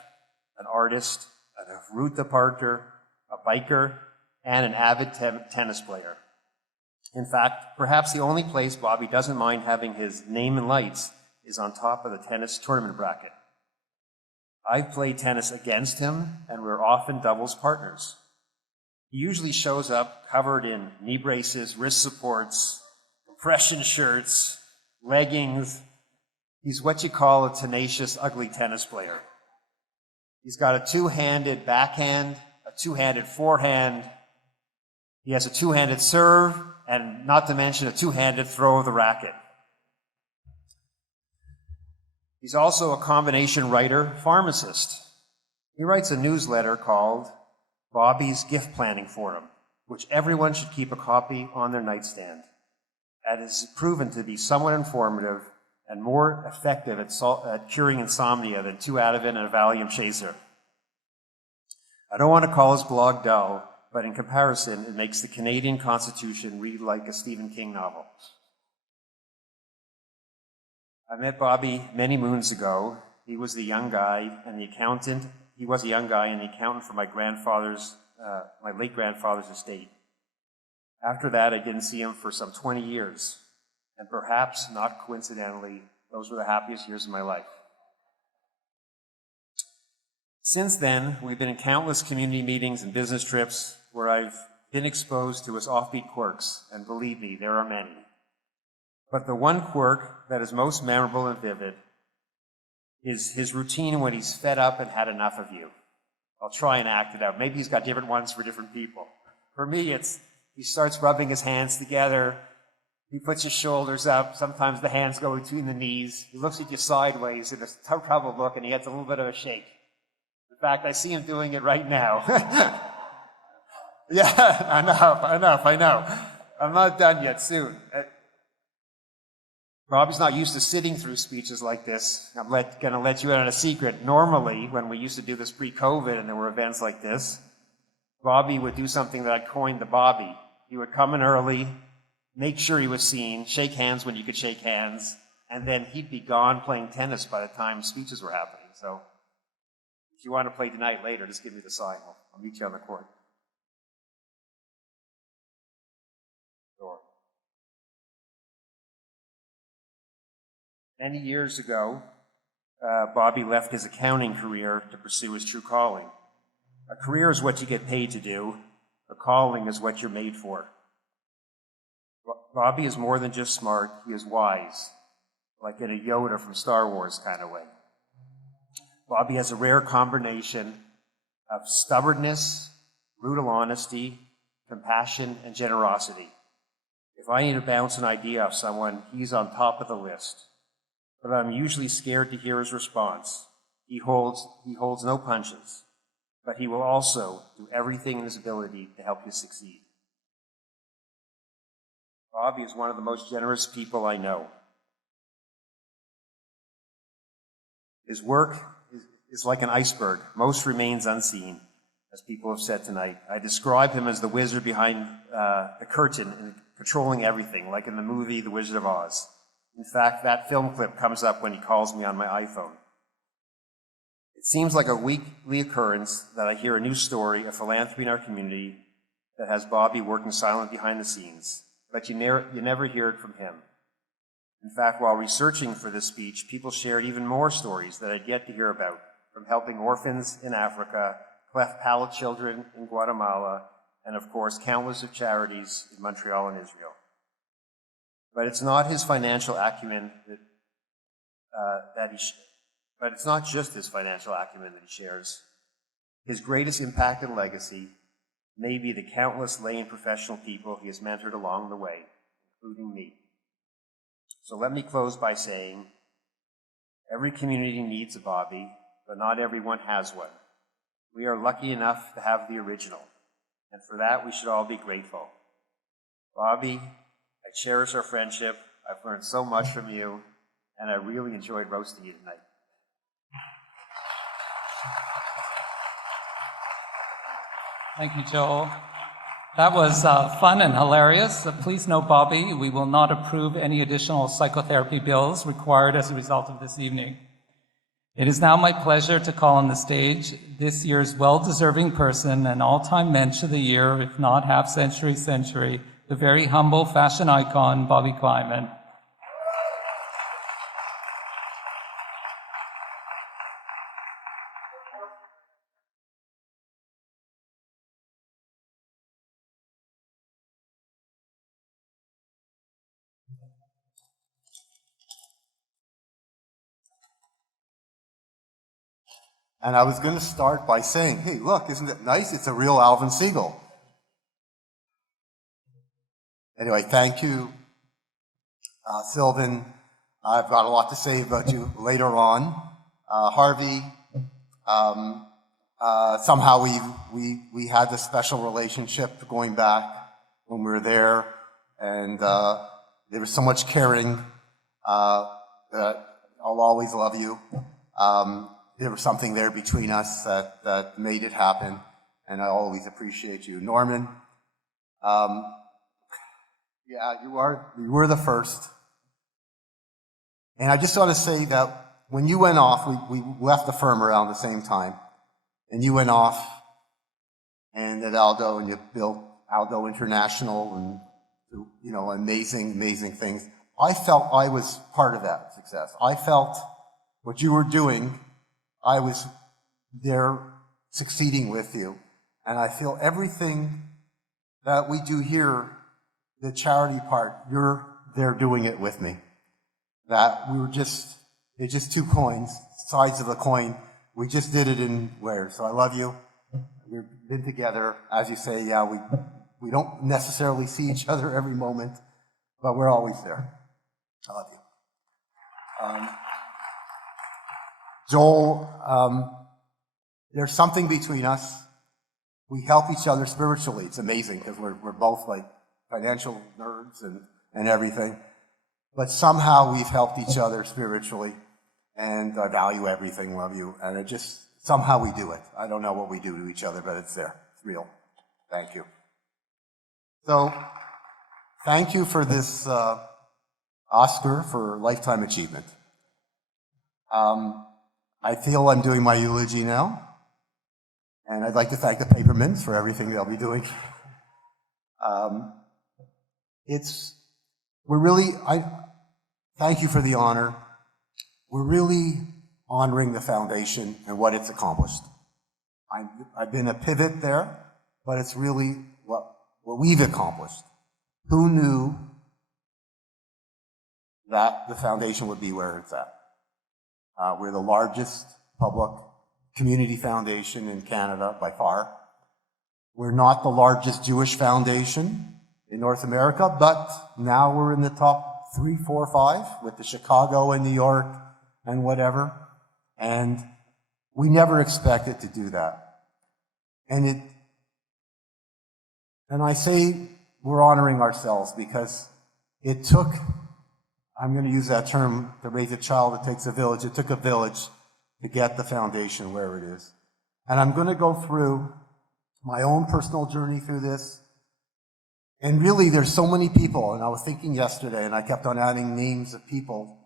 an artist, a route departer, a biker, and an avid tennis player. In fact, perhaps the only place Bobby doesn't mind having his name in lights is on top of the tennis tournament bracket. I've played tennis against him, and we're often doubles partners. He usually shows up covered in knee braces, wrist supports, compression shirts, leggings. He's what you call a tenacious, ugly tennis player. He's got a two-handed backhand, a two-handed forehand. He has a two-handed serve, and not to mention a two-handed throw of the racket. He's also a combination writer, pharmacist. He writes a newsletter called Bobby's Gift Planning Forum, which everyone should keep a copy on their nightstand. That is proven to be somewhat informative and more effective at curing insomnia than 2 Ativan and a Valium chaser. I don't want to call his blog dull, but in comparison, it makes the Canadian Constitution read like a Stephen King novel. I met Bobby many moons ago. He was the young guy and the accountant. He was a young guy and the accountant for my late grandfather's estate. After that, I didn't see him for some 20 years. And perhaps, not coincidentally, those were the happiest years of my life. Since then, we've been in countless community meetings and business trips where I've been exposed to his offbeat quirks, and believe me, there are many. But the one quirk that is most memorable and vivid is his routine when he's fed up and had enough of you. I'll try and act it out. Maybe he's got different ones for different people. For me, he starts rubbing his hands together. He puts his shoulders up. Sometimes the hands go between the knees. He looks at you sideways in a troubled look, and he gets a little bit of a shake. In fact, I see him doing it right now. Yeah, enough. I'm not done yet, soon. Bobby's not used to sitting through speeches like this. I'm going to let you in on a secret. Normally, when we used to do this pre-COVID and there were events like this, Bobby would do something that I coined the Bobby. He would come in early, make sure he was seen, shake hands when you could shake hands, and then he'd be gone playing tennis by the time speeches were happening. So if you want to play tonight later, just give me the sign. I'll meet you on the court. Sure. Many years ago, Bobby left his accounting career to pursue his true calling. A career is what you get paid to do. A calling is what you're made for. Bobby is more than just smart, he is wise, like in a Yoda from Star Wars kind of way. Bobby has a rare combination of stubbornness, brutal honesty, compassion, and generosity. If I need to bounce an idea off someone, he's on top of the list. But I'm usually scared to hear his response. He holds no punches, but he will also do everything in his ability to help you succeed. Bobby is one of the most generous people I know. His work is like an iceberg. Most remains unseen, as people have said tonight. I describe him as the wizard behind the curtain and controlling everything, like in the movie The Wizard of Oz. In fact, that film clip comes up when he calls me on my iPhone. It seems like a weekly occurrence that I hear a new story of philanthropy in our community that has Bobby working silently behind the scenes, but you never hear it from him. In fact, while researching for this speech, people shared even more stories that I'd yet to hear about, from helping orphans in Africa, cleft palate children in Guatemala, and of course, countless of charities in Montreal and Israel. But it's not his financial acumen But it's not just his financial acumen that he shares. His greatest impact and legacy may be the countless lay and professional people he has mentored along the way, including me. So let me close by saying, every community needs a Bobby, but not everyone has one. We are lucky enough to have the original, and for that we should all be grateful. Bobby, I cherish our friendship. I've learned so much from you, and I really enjoyed roasting you tonight. Thank you, Joel. That was fun and hilarious. Please note, Bobby, we will not approve any additional psychotherapy bills required as a result of this evening. It is now my pleasure to call on the stage this year's well-deserving person and all-time mensch of the year, if not half-century, the very humble fashion icon, Bobby Kleiman. And I was going to start by saying, hey, look, isn't it nice? It's a real Alvin Siegel. Anyway, thank you, Sylvan. I've got a lot to say about you later on. Harvey, somehow we had this special relationship going back when we were there, and there was so much caring that I'll always love you. There was something there between us that made it happen, and I always appreciate you. Norman, yeah, you were the first. And I just want to say that when you went off, we left the firm around the same time, and you went off and at Aldo, and you built Aldo International, and you know, amazing things. I felt I was part of that success. I felt what you were doing, I was there succeeding with you. And I feel everything that we do here, the charity part, you're there doing it with me. That we were it's just two sides of the coin. We just did it in wares. So I love you. We've been together. As you say, yeah, we don't necessarily see each other every moment, but we're always there. I love you. Joel, there's something between us. We help each other spiritually. It's amazing because we're both like financial nerds and everything. But somehow we've helped each other spiritually, and I value everything, love you, and it just, somehow we do it. I don't know what we do to each other, but it's there. It's real. Thank you. So, thank you for this Oscar for Lifetime Achievement. I feel I'm doing my eulogy now, and I'd like to thank the Papermans for everything they'll be doing. Thank you for the honor. We're really honoring the foundation and what it's accomplished. I've been a pivot there, but it's really what we've accomplished. Who knew that the foundation would be where it's at? We're the largest public community foundation in Canada by far. We're not the largest Jewish foundation in North America, but now we're in the top 3, 4, 5 with the Chicago and New York and whatever. And we never expected to do that. And I say we're honoring ourselves because it took, I'm going to use that term, to raise a child, it takes a village. It took a village to get the foundation where it is. And I'm going to go through my own personal journey through this. And really, there's so many people, and I was thinking yesterday, and I kept on adding names of people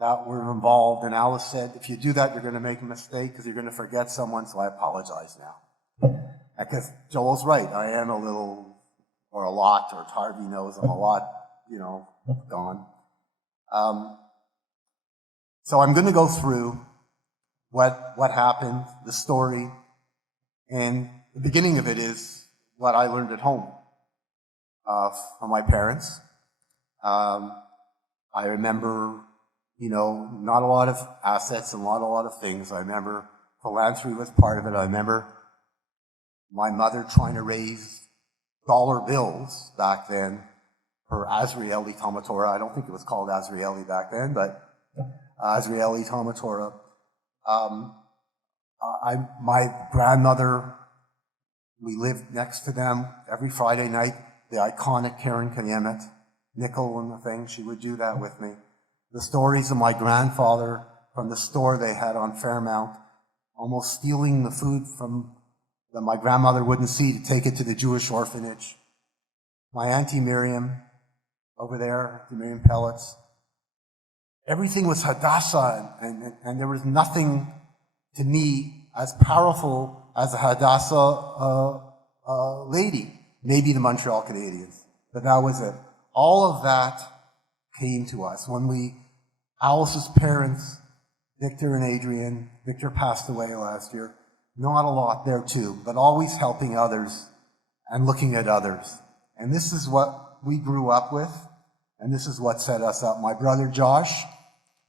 that were involved, and Alice said, if you do that, you're going to make a mistake because you're going to forget someone, so I apologize now. Because Joel's right, I am a little, or a lot, or Harvey knows I'm a lot, gone. So I'm going to go through what happened, the story, and the beginning of it is what I learned at home from my parents. I remember, not a lot of assets and not a lot of things. I remember philanthropy was part of it. I remember my mother trying to raise dollar bills back then for Azrieli Tomatora. I don't think it was called Azrieli back then, but Azrieli Tomatora. My grandmother, we lived next to them every Friday night, the iconic Karen Kayemet, nickel and the thing, she would do that with me. The stories of my grandfather from the store they had on Fairmount, almost stealing the food from that my grandmother wouldn't see to take it to the Jewish orphanage. My Auntie Miriam over there, the Miriam Pellets. Everything was Hadassah, and there was nothing to me as powerful as a Hadassah lady. Maybe the Montreal Canadiens, but that was it. All of that came to us when Alice's parents, Victor and Adrian. Victor passed away last year. Not a lot there too, but always helping others and looking at others. And this is what we grew up with, and this is what set us up. My brother Josh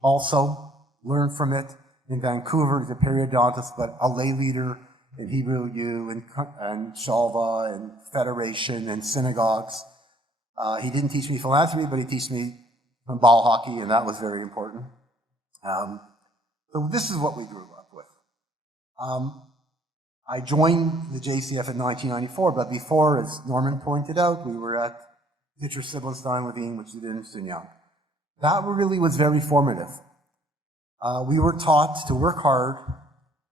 also learned from it in Vancouver. He's a periodontist, but a lay leader in Hebrew U and Shalva and Federation and synagogues. He didn't teach me philanthropy, but he taught me ball hockey, and that was very important. So this is what we grew up with. I joined the JCF in 1994, but before, as Norman pointed out, we were at Pitcher Siblestein with Ian, which is in Young. That really was very formative. We were taught to work hard,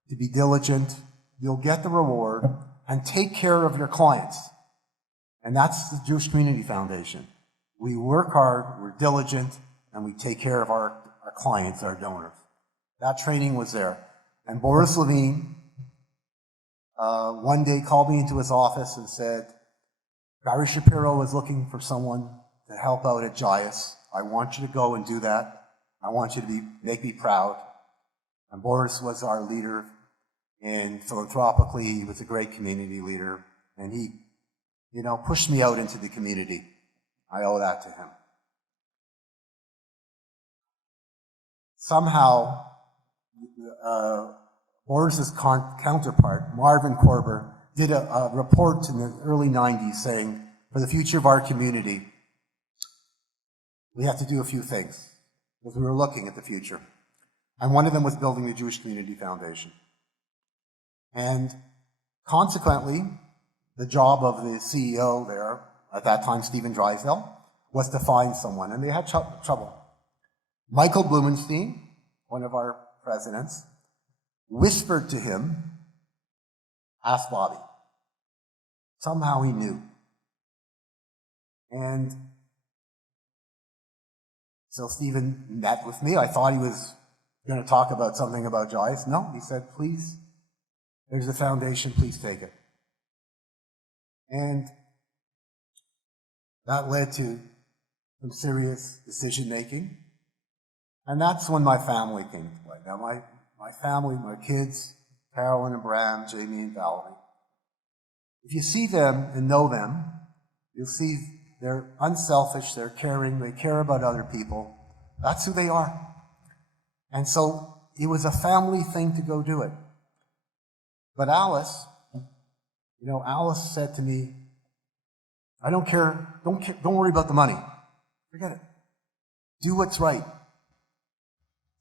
to be diligent, you'll get the reward, and take care of your clients. And that's the Jewish Community Foundation. We work hard, we're diligent, and we take care of our clients, our donors. That training was there. And Boris Levine one day called me into his office and said, Barry Shapiro is looking for someone to help out at JIAS. I want you to go and do that. I want you to make me proud. And Boris was our leader, and philanthropically, he was a great community leader, and he, pushed me out into the community. I owe that to him. Somehow, Boris's counterpart, Marvin Korber, did a report in the early 90s saying, for the future of our community, we have to do a few things, because we were looking at the future. And one of them was building the Jewish Community Foundation. And consequently, the job of the CEO there, at that time Stephen Drysdale, was to find someone, and they had trouble. Michael Blumenstein, one of our presidents, whispered to him, ask Bobby. Somehow he knew. And so Stephen met with me. I thought he was going to talk about something about JIAS. No, he said, please, there's a foundation, please take it. And that led to some serious decision-making. And that's when my family came to play. Now, my family, my kids, Carolyn and Bram, Jamie and Valerie, if you see them and know them, you'll see they're unselfish, they're caring, they care about other people. That's who they are. And so it was a family thing to go do it. But Alice, Alice said to me, I don't care, don't worry about the money. Forget it. Do what's right.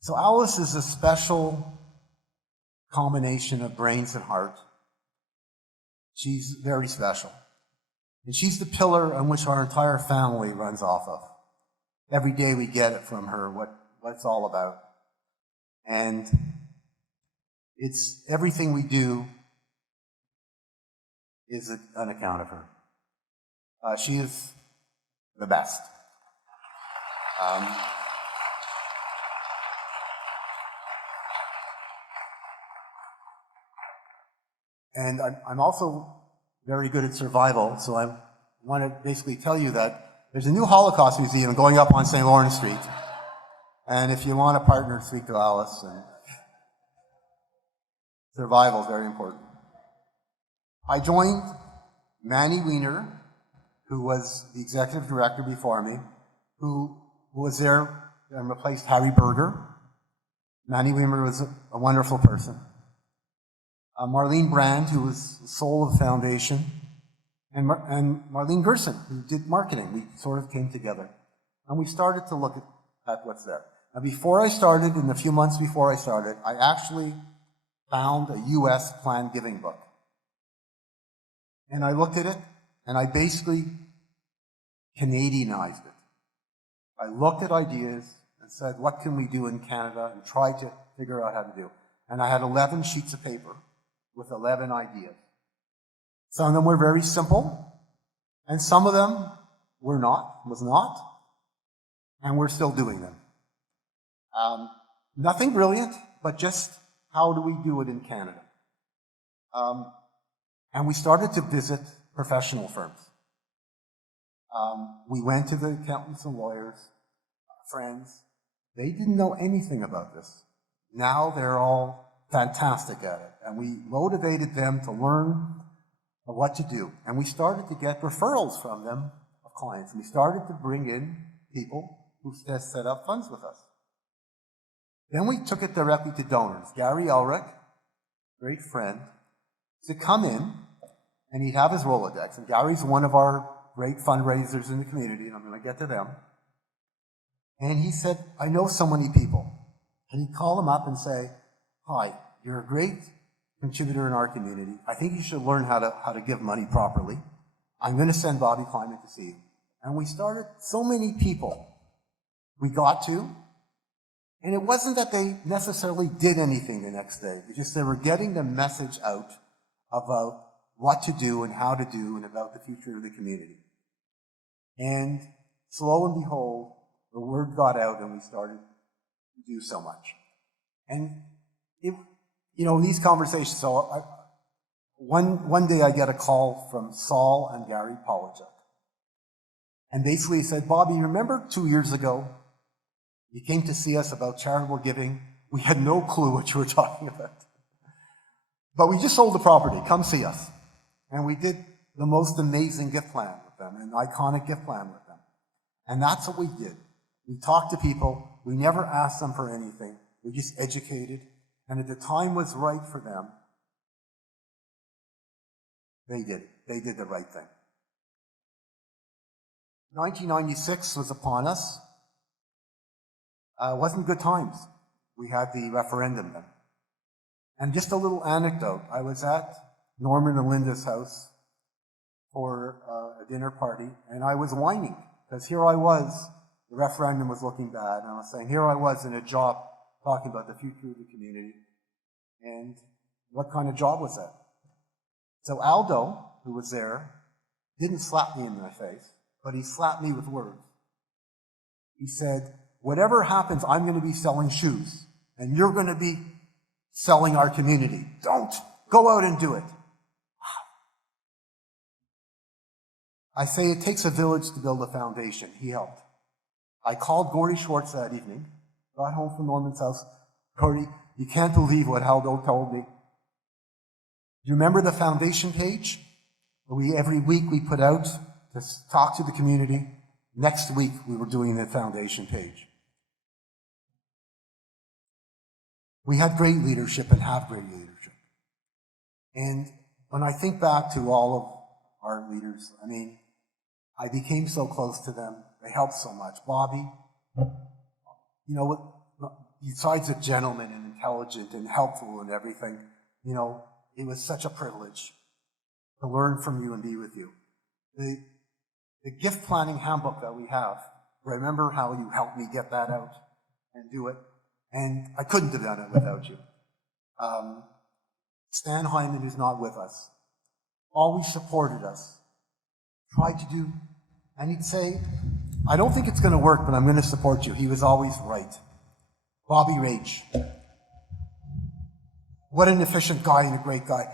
So Alice is a special combination of brains and heart. She's very special. And she's the pillar on which our entire family runs off of. Every day we get it from her, what it's all about. And it's everything we do is on account of her. She is the best. And I'm also very good at survival, so I want to basically tell you that there's a new Holocaust museum going up on St. Lawrence Street. And if you want a partner, speak to Alice. And survival is very important. I joined Manny Wiener, who was the executive director before me, who was there and replaced Harry Berger. Manny Weimer was a wonderful person. Marlene Brand, who was the soul of the foundation, and Marlene Gerson, who did marketing. We sort of came together. And we started to look at what's there. Now, before I started, in the few months before I started, I actually found a U.S. planned giving book. And I looked at it, and I basically Canadianized it. I looked at ideas and said, what can we do in Canada, and tried to figure out how to do. And I had 11 sheets of paper with 11 ideas. Some of them were very simple, and some of them was not, and we're still doing them. Nothing brilliant, but just how do we do it in Canada? And we started to visit professional firms. We went to the accountants and lawyers, friends. They didn't know anything about this. Now they're all fantastic at it. And we motivated them to learn what to do. And we started to get referrals from them of clients. We started to bring in people who set up funds with us. Then we took it directly to donors. Gary Elric, great friend, to come in, and he'd have his Rolodex. And Gary's one of our great fundraisers in the community, and I'm going to get to them. And he said, I know so many people. And he'd call them up and say, hi, you're a great contributor in our community. I think you should learn how to give money properly. I'm going to send Bobby Kleiman to see you. And we started, so many people we got to, and it wasn't that they necessarily did anything the next day. It's just they were getting the message out about what to do and how to do and about the future of the community. And slow and behold, the word got out and we started to do so much. And, in these conversations, so one day I get a call from Saul and Gary Polachek. And basically he said, Bobby, remember 2 years ago, you came to see us about charitable giving. We had no clue what you were talking about. But we just sold the property. Come see us. And we did the most amazing gift plan with them, an iconic gift plan with them. And that's what we did. We talked to people. We never asked them for anything. We just educated. And if the time was right for them, they did it. They did the right thing. 1996 was upon us. It wasn't good times. We had the referendum then. And just a little anecdote. I was at Norman and Linda's house for a dinner party, and I was whining, because here I was, the referendum was looking bad, and I was saying, here I was in a job talking about the future of the community, and what kind of job was that? So Aldo, who was there, didn't slap me in my face, but he slapped me with words. He said, whatever happens, I'm going to be selling shoes, and you're going to be selling our community. Don't. Go out and do it. I say it takes a village to build a foundation. He helped. I called Gordy Schwartz that evening, got home from Norman's house. Gordy, you can't believe what Aldo told me. Do you remember the foundation page? Every week we put out to talk to the community. Next week we were doing the foundation page. We had great leadership and have great leadership. And when I think back to all of our leaders, I became so close to them. They helped so much. Bobby, besides a gentleman and intelligent and helpful and everything, it was such a privilege to learn from you and be with you. The gift planning handbook that we have, remember how you helped me get that out and do it? And I couldn't have done it without you. Stan Hyman, who's not with us, always supported us, tried to do, and he'd say, I don't think it's going to work, but I'm going to support you. He was always right. Bobby Rage. What an efficient guy and a great guy.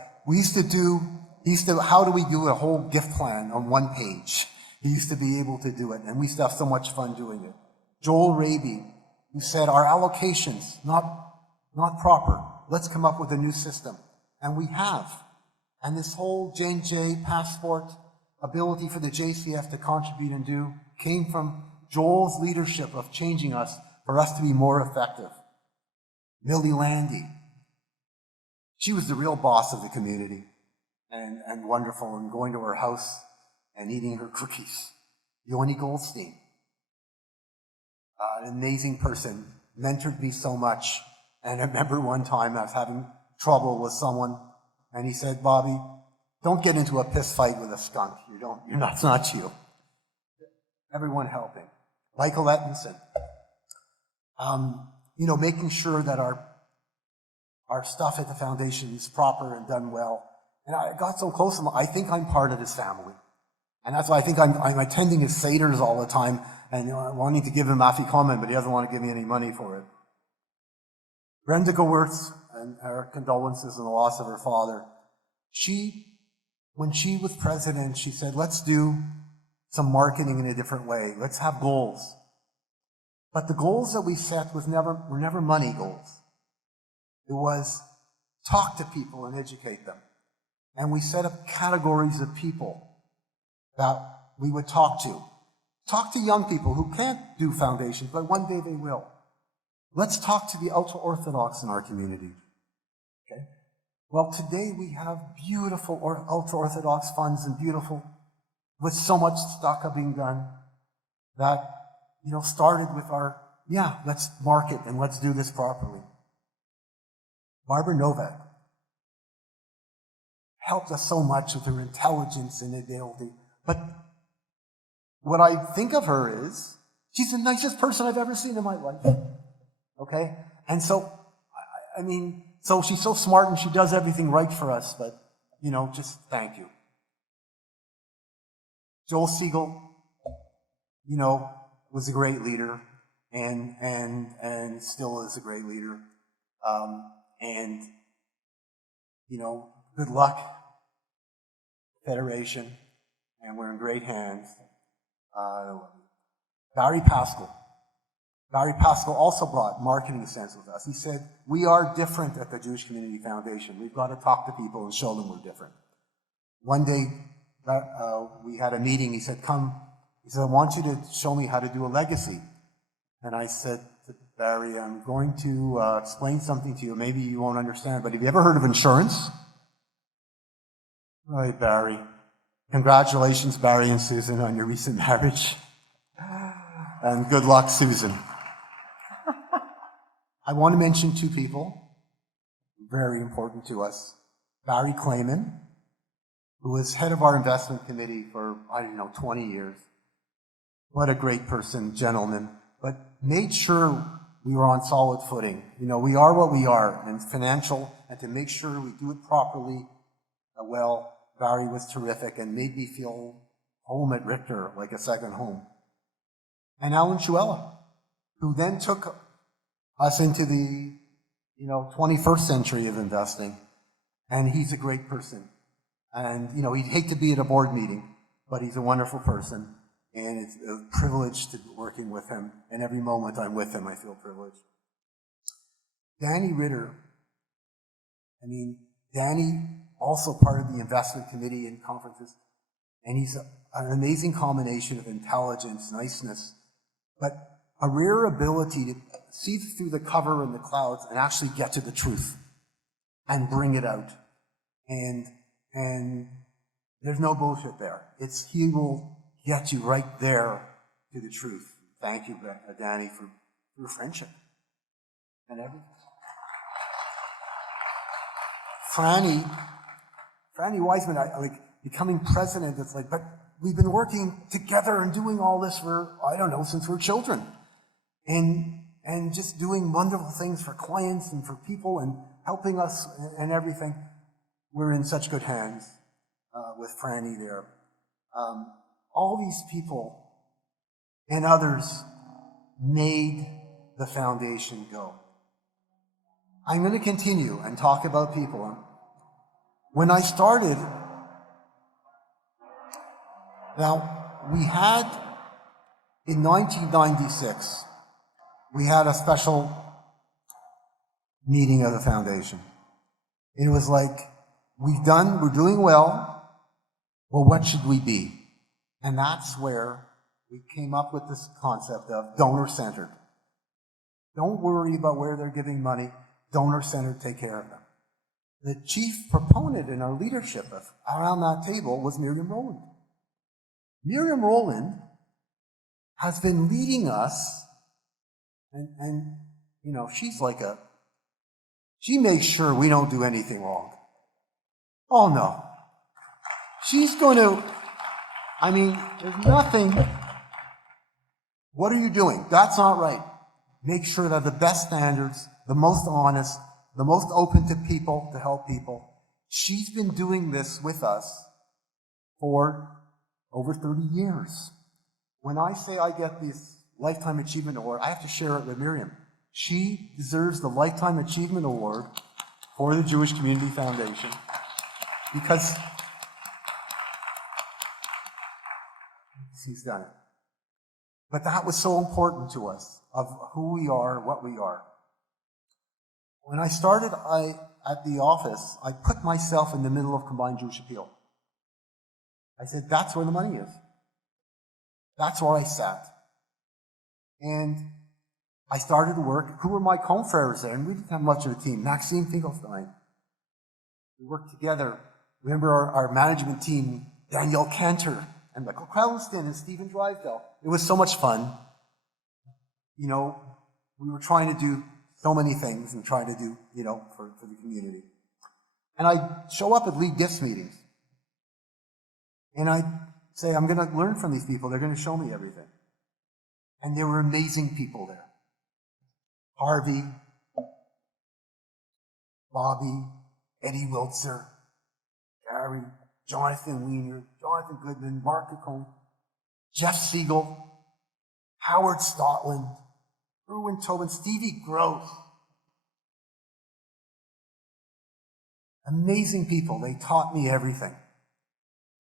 How do we do a whole gift plan on one page? He used to be able to do it, and we used to have so much fun doing it. Joel Raby, who said our allocations, not proper. Let's come up with a new system. And we have. And this whole Jane Jay passport ability for the JCF to contribute and do came from Joel's leadership of changing us for us to be more effective. Millie Landy, she was the real boss of the community and wonderful, and going to her house and eating her cookies. Yoni Goldstein, an amazing person, mentored me so much. And I remember one time I was having trouble with someone, and he said, Bobby, don't get into a piss fight with a skunk. It's not you. Everyone helping. Michael Ettinson. Making sure that our stuff at the foundation is proper and done well. And I got so close to him, I think I'm part of his family. And that's why I think I'm attending his seders all the time and wanting to give him afikomen, but he doesn't want to give me any money for it. Brenda Gowertz, and her condolences on the loss of her father. When she was president, she said, let's do some marketing in a different way. Let's have goals. But the goals that we set were never money goals. It was talk to people and educate them. And we set up categories of people that we would talk to. Talk to young people who can't do foundations, but one day they will. Let's talk to the ultra-Orthodox in our community. Okay? Well, today we have beautiful ultra-Orthodox funds and with so much stucco being done that, started with let's market and let's do this properly. Barbara Novak helped us so much with her intelligence and ability. But what I think of her is, she's the nicest person I've ever seen in my life. Okay? And so, so she's so smart and she does everything right for us, but, just thank you. Joel Siegel, was a great leader and still is a great leader. Good luck, Federation, and we're in great hands. Barry Pascal. Barry Pascal also brought marketing sense with us. He said, we are different at the Jewish Community Foundation. We've got to talk to people and show them we're different. One day, we had a meeting. He said, I want you to show me how to do a legacy. And I said to Barry, I'm going to explain something to you. Maybe you won't understand, but have you ever heard of insurance? All right, Barry. Congratulations, Barry and Susan, on your recent marriage. And good luck, Susan. I want to mention two people, very important to us. Barry Clayman, who was head of our investment committee for, 20 years. What a great person, gentleman, but made sure we were on solid footing. We are what we are, and financial, and to make sure we do it properly, Barry was terrific and made me feel home at Richter, like a second home. And Alan Schuella, who then took us into the 21st century of investing. And he's a great person. And he'd hate to be at a board meeting, but he's a wonderful person. And it's a privilege to be working with him. And every moment I'm with him, I feel privileged. Danny Ritter. Danny, also part of the investment committee and conferences. And he's an amazing combination of intelligence, niceness, but a rare ability to see through the cover and the clouds and actually get to the truth and bring it out. And there's no bullshit there. He will get you right there to the truth. Thank you, Danny, for your friendship and everything. Franny Wiseman, becoming president, it's but we've been working together and doing all this for, since we were children. And just doing wonderful things for clients and for people and helping us and everything. We're in such good hands with Franny there. All these people and others made the foundation go. I'm going to continue and talk about people. When I started, we had, in 1996, we had a special meeting of the foundation. It was we're doing well, what should we be? And that's where we came up with this concept of donor-centered. Don't worry about where they're giving money. Donor-centered, take care of them. The chief proponent in our leadership around that table was Miriam Rowland. Miriam Rowland has been leading us, and you know, she makes sure we don't do anything wrong. Oh no. She's going to, I mean, there's nothing. What are you doing? That's not right. Make sure that the best standards, the most honest, the most open to people, to help people. She's been doing this with us for over 30 years. When I say I get this Lifetime Achievement Award, I have to share it with Miriam. She deserves the Lifetime Achievement Award for the Jewish Community Foundation because she's done it. But that was so important to us, of who we are, what we are. When I started at the office, I put myself in the middle of Combined Jewish Appeal. I said, that's where the money is. That's where I sat. And I started to work. Who were my confreres there? And we didn't have much of a team. Maxine Finkelstein. We worked together. Remember our management team, Danielle Cantor, and Michael Krellston, and Stephen Drysdale. It was so much fun. You know, we were trying to do so many things and trying to do, you know, for the community. And I'd show up at League Gifts meetings. And I'd say, I'm going to learn from these people. They're going to show me everything. And there were amazing people there. Harvey, Bobby, Eddie Wiltzer, Gary, Jonathan Wiener, Jonathan Goodman, Mark Cacone, Jeff Siegel, Howard Stotland, Erwin Tobin, Stevie Gross. Amazing people. They taught me everything.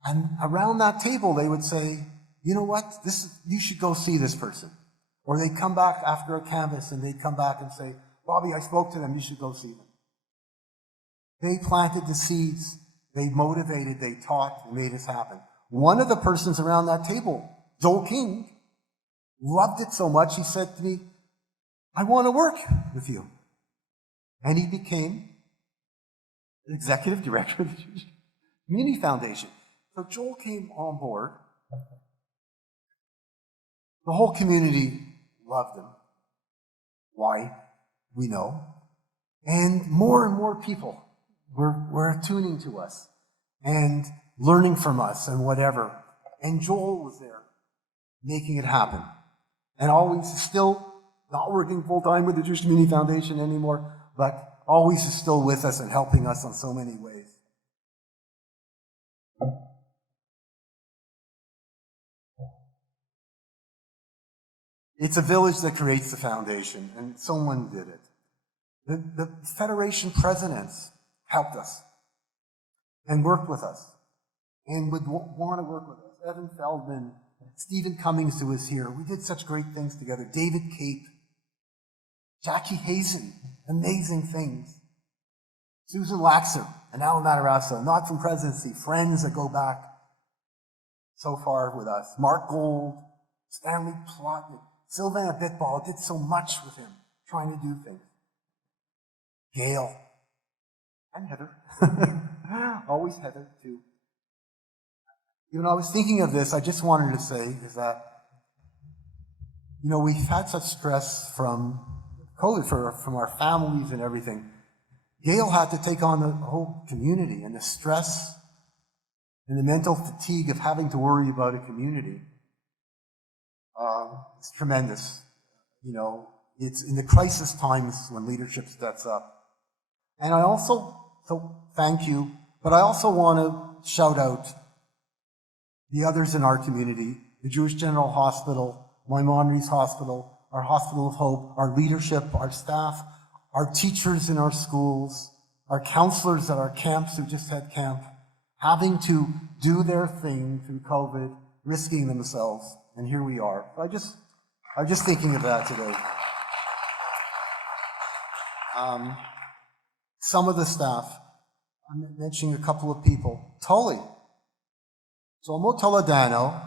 And around that table, they would say, you know what? You should go see this person. Or they'd come back after a canvas and they'd come back and say, Bobby, I spoke to them. You should go see them. They planted the seeds. They motivated. They taught. They made us happen. One of the persons around that table, Joel King, loved it so much, he said to me, I want to work with you. And he became the executive director of the Jewish Community Foundation. So Joel came on board. The whole community loved him. Why? We know. And more people were attuning to us and learning from us and whatever. And Joel was there making it happen. And always still not working full-time with the Jewish Community Foundation anymore, but always is still with us and helping us in so many ways. It's a village that creates the foundation, and someone did it. The Federation presidents helped us and worked with us and would want to work with us. Evan Feldman, Stephen Cummings, who was here. We did such great things together. David Cape, Jackie Hazen, amazing things. Susan Laxer and Alan Matarasso, not from presidency, friends that go back so far with us. Mark Gold, Stanley Plotnick, Sylvana Bitball did so much with him, trying to do things. Gail and Heather. Always Heather, too. When I was thinking of this, I just wanted to say is that, you know, we've had such stress from COVID, from our families and everything. Gail had to take on the whole community, and the stress and the mental fatigue of having to worry about a community. It's tremendous. You know, it's in the crisis times when leadership steps up. And I also, so thank you, but I also want to shout out the others in our community, the Jewish General Hospital, Maimonides Hospital, our Hospital of Hope, our leadership, our staff, our teachers in our schools, our counselors at our camps who just had camp, having to do their thing through COVID, risking themselves, and here we are. I'm just thinking of that today. Some of the staff, I'm mentioning a couple of people. Tully. So Mo Toledano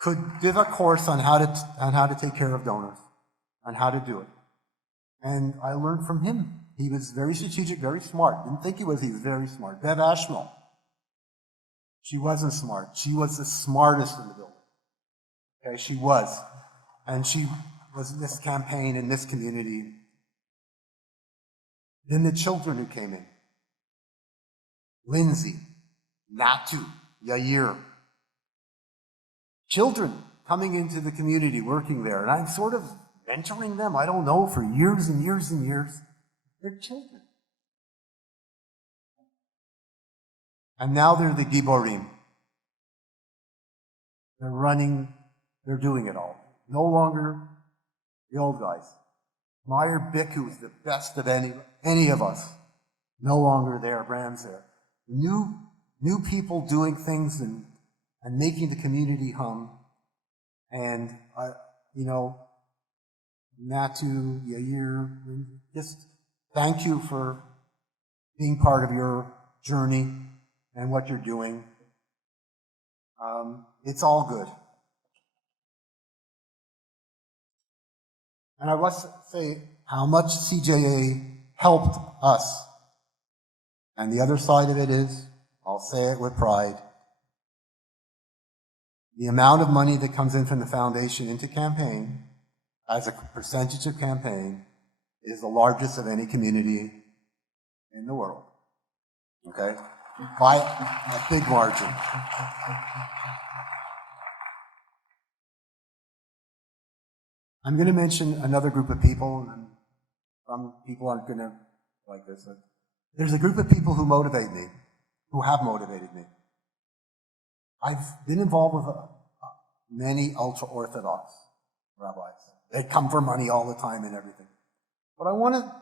could give a course on how to take care of donors, on how to do it. And I learned from him. He was very strategic, very smart. Didn't think he was very smart. Bev Ashmole. She wasn't smart. She was the smartest in the building. Okay, she was. And she was in this campaign in this community. Then the children who came in. Lindsay, Natu, Yair. Children coming into the community, working there. And I'm sort of mentoring them, I don't know, for years and years and years. They're children. And now they're the Giborim. They're running, they're doing it all. No longer the old guys. Meyer Bick, who's the best of any of us, no longer there, Bram's there. New people doing things and making the community hum. And, Natu, Yair, just thank you for being part of your journey and what you're doing. It's all good. And I must say how much CJA helped us. And the other side of it is, I'll say it with pride, the amount of money that comes in from the foundation into campaign as a percentage of campaign is the largest of any community in the world. Okay? By a big margin. I'm going to mention another group of people, and some people aren't going to like this. There's a group of people who motivate me, who have motivated me. I've been involved with many ultra-Orthodox rabbis. They come for money all the time and everything. But I want to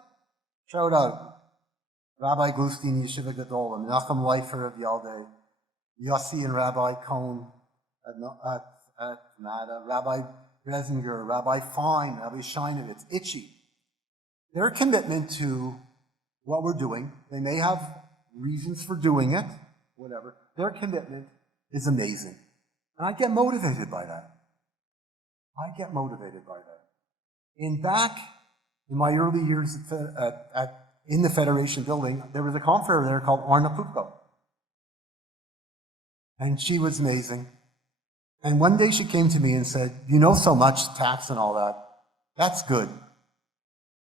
shout out Rabbi Glustein, Yeshiva Gadol, Menachem Leifer of Yaldei, Yossi and Rabbi Cohn at Nada, Rabbi Reisinger, Rabbi Fine, Rabbi Sheinovitz, Itchy. Their commitment to what we're doing, they may have reasons for doing it, whatever. Their commitment is amazing. And I get motivated by that. I get motivated by that. Back in my early years in the Federation building, there was a confrere there called Orna Pupko. And she was amazing. And one day she came to me and said, you know so much tax and all that. That's good.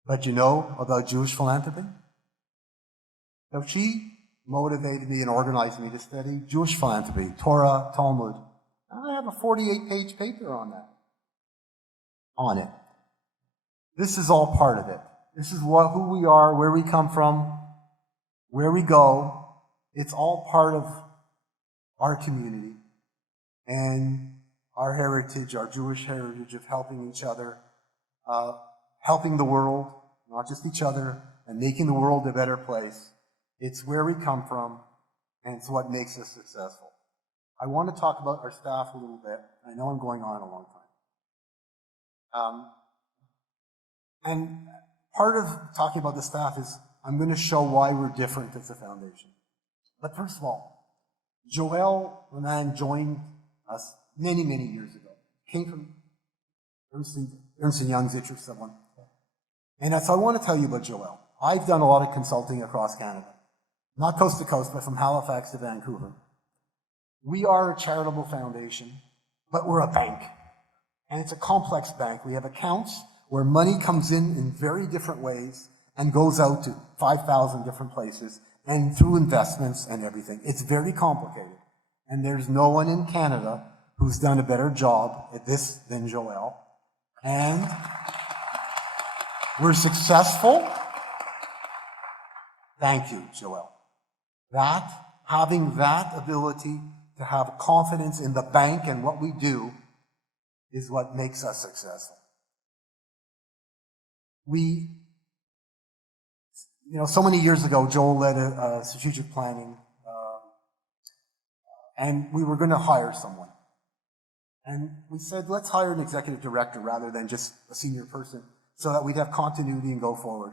But you know about Jewish philanthropy? So she motivated me and organized me to study Jewish philanthropy, Torah, Talmud. I have a 48-page paper on it. This is all part of it. This is who we are, where we come from, where we go. It's all part of our community and our heritage, our Jewish heritage of helping each other, helping the world, not just each other, and making the world a better place. It's where we come from, and it's what makes us successful. I want to talk about our staff a little bit. I know I'm going on a long time. And part of talking about the staff is I'm going to show why we're different as a foundation. But first of all, Joel Roman joined us many, many years ago. Came from Ernst & Young's Itcher someone. And so I want to tell you about Joel. I've done a lot of consulting across Canada. Not coast to coast, but from Halifax to Vancouver. We are a charitable foundation, but we're a bank. And it's a complex bank. We have accounts where money comes in very different ways and goes out to 5,000 different places and through investments and everything. It's very complicated. And there's no one in Canada who's done a better job at this than Joel. And we're successful. Thank you, Joel. Having that ability to have confidence in the bank and what we do is what makes us successful. So many years ago, Joel led a strategic planning, and we were going to hire someone. And we said, let's hire an executive director rather than just a senior person so that we'd have continuity and go forward.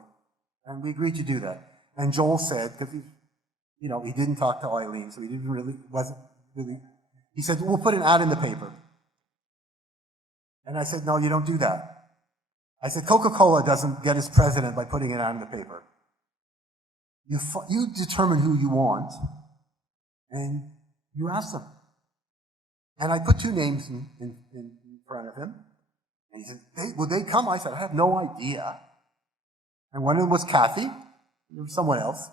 And we agreed to do that. And Joel said, because he didn't talk to Eileen, so he said, we'll put an ad in the paper. And I said, no, you don't do that. I said, Coca-Cola doesn't get its president by putting it out in the paper. You determine who you want, and you ask them. And I put two names in front of him. And he said, would they come? I said, I have no idea. And one of them was Kathy. There was someone else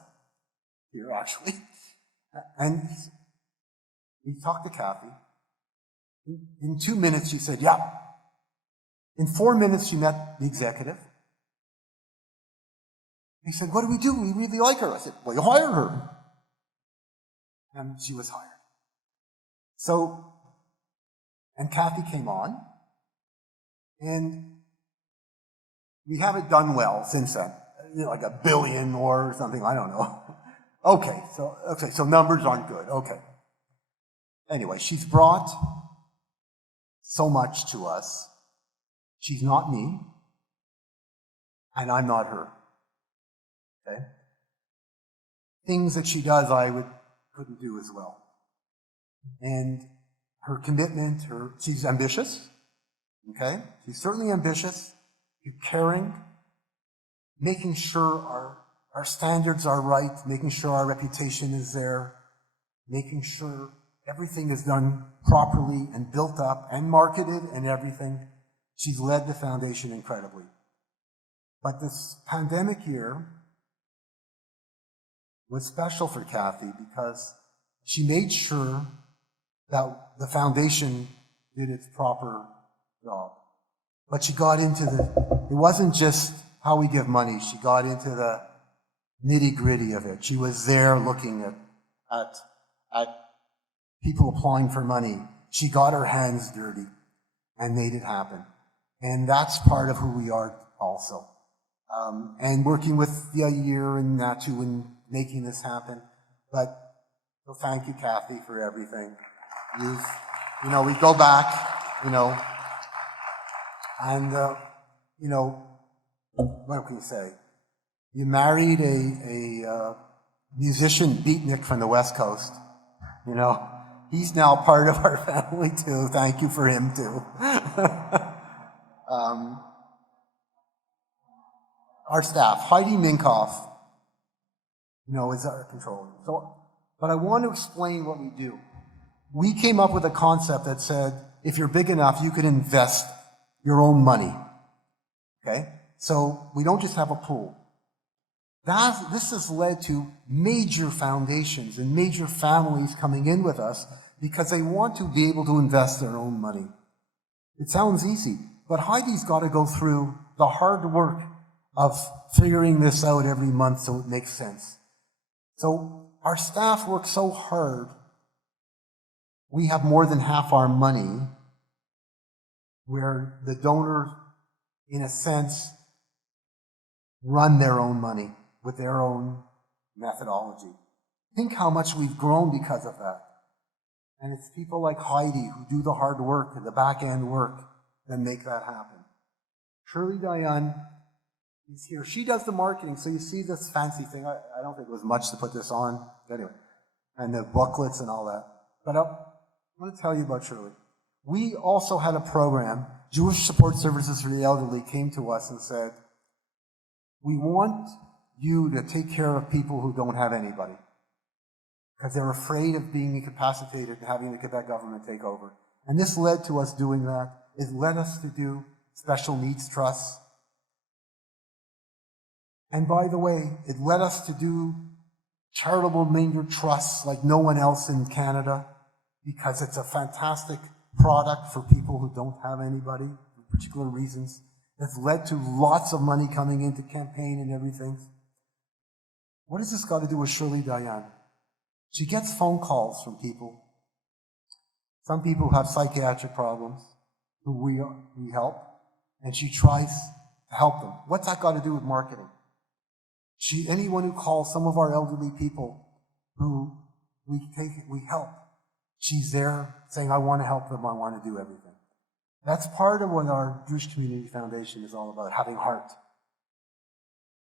here, actually. And he talked to Kathy. In 2 minutes, she said, yeah. In 4 minutes, she met the executive. He said, what do? We really like her. I said, well, you hire her. And she was hired. So, and Kathy came on. And we haven't done well since then. Like $1 billion or something, I don't know. Okay, so numbers aren't good. Okay. Anyway, she's brought so much to us. She's not me, and I'm not her. Okay? Things that she does I couldn't do as well. And her commitment, she's ambitious. Okay? She's certainly ambitious. She's caring. Making sure our standards are right, making sure our reputation is there, making sure everything is done properly and built up and marketed and everything. She's led the foundation incredibly. But this pandemic year was special for Kathy because she made sure that the foundation did its proper job. But she got into it wasn't just how we give money, she got into the nitty-gritty of it. She was there looking at people applying for money. She got her hands dirty and made it happen. And that's part of who we are also. And working with Yair and Natu in making this happen. But so thank you, Kathy, for everything. We go back, and what can you say? You married a musician beatnik from the West Coast. He's now part of our family too. Thank you for him too. Our staff, Heidi Minkoff, is our controller. But I want to explain what we do. We came up with a concept that said, if you're big enough, you could invest your own money. Okay? So we don't just have a pool. This has led to major foundations and major families coming in with us because they want to be able to invest their own money. It sounds easy, but Heidi's got to go through the hard work of figuring this out every month so it makes sense. So our staff work so hard, we have more than half our money where the donors, in a sense, run their own money with their own methodology. Think how much we've grown because of that. And it's people like Heidi who do the hard work and the back-end work that make that happen. Shirley Diane is here. She does the marketing, so you see this fancy thing. I don't think it was much to put this on. Anyway, and the booklets and all that. But I want to tell you about Shirley. We also had a program, Jewish Support Services for the Elderly came to us and said, we want you to take care of people who don't have anybody because they're afraid of being incapacitated and having the Quebec government take over. And this led to us doing that. It led us to do special needs trusts. And by the way, it led us to do charitable manger trusts like no one else in Canada because it's a fantastic product for people who don't have anybody for particular reasons. It's led to lots of money coming into campaign and everything. What has this got to do with Shirley Diane? She gets phone calls from people. Some people have psychiatric problems who we help, and she tries to help them. What's that got to do with marketing? Anyone who calls, some of our elderly people who we help, she's there saying, I want to help them, I want to do everything. That's part of what our Jewish Community Foundation is all about, having heart.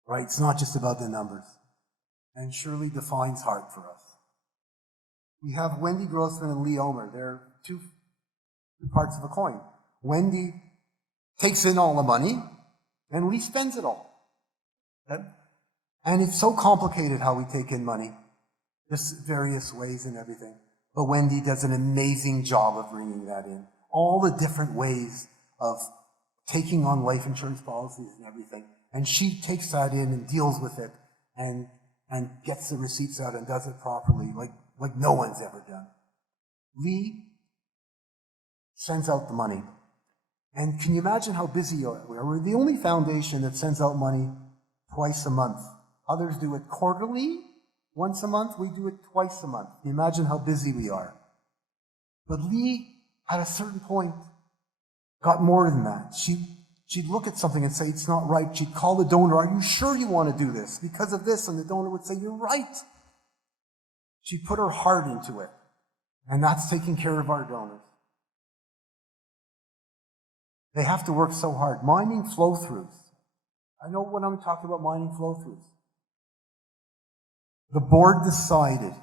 Right? It's not just about the numbers. And Shirley defines heart for us. We have Wendy Grossman and Lee Omer. They're two parts of a coin. Wendy takes in all the money, And Lee spends it all. Okay? And it's so complicated how we take in money. There's various ways and everything. But Wendy does an amazing job of bringing that in. All the different ways of taking on life insurance policies and everything. And she takes that in and deals with it and gets the receipts out and does it properly like no one's ever done. Lee sends out the money. And can you imagine how busy we are? We're the only foundation that sends out money twice a month. Others do it quarterly, once a month. We do it twice a month. Can you imagine how busy we are? But Lee, at a certain point, got more than that. She'd look at something and say, it's not right. She'd call the donor, are you sure you want to do this? Because of this. And the donor would say, you're right. She'd put her heart into it. And that's taking care of our donors. They have to work so hard. Mining flow-throughs. I know what I'm talking about, mining flow-throughs. The board decided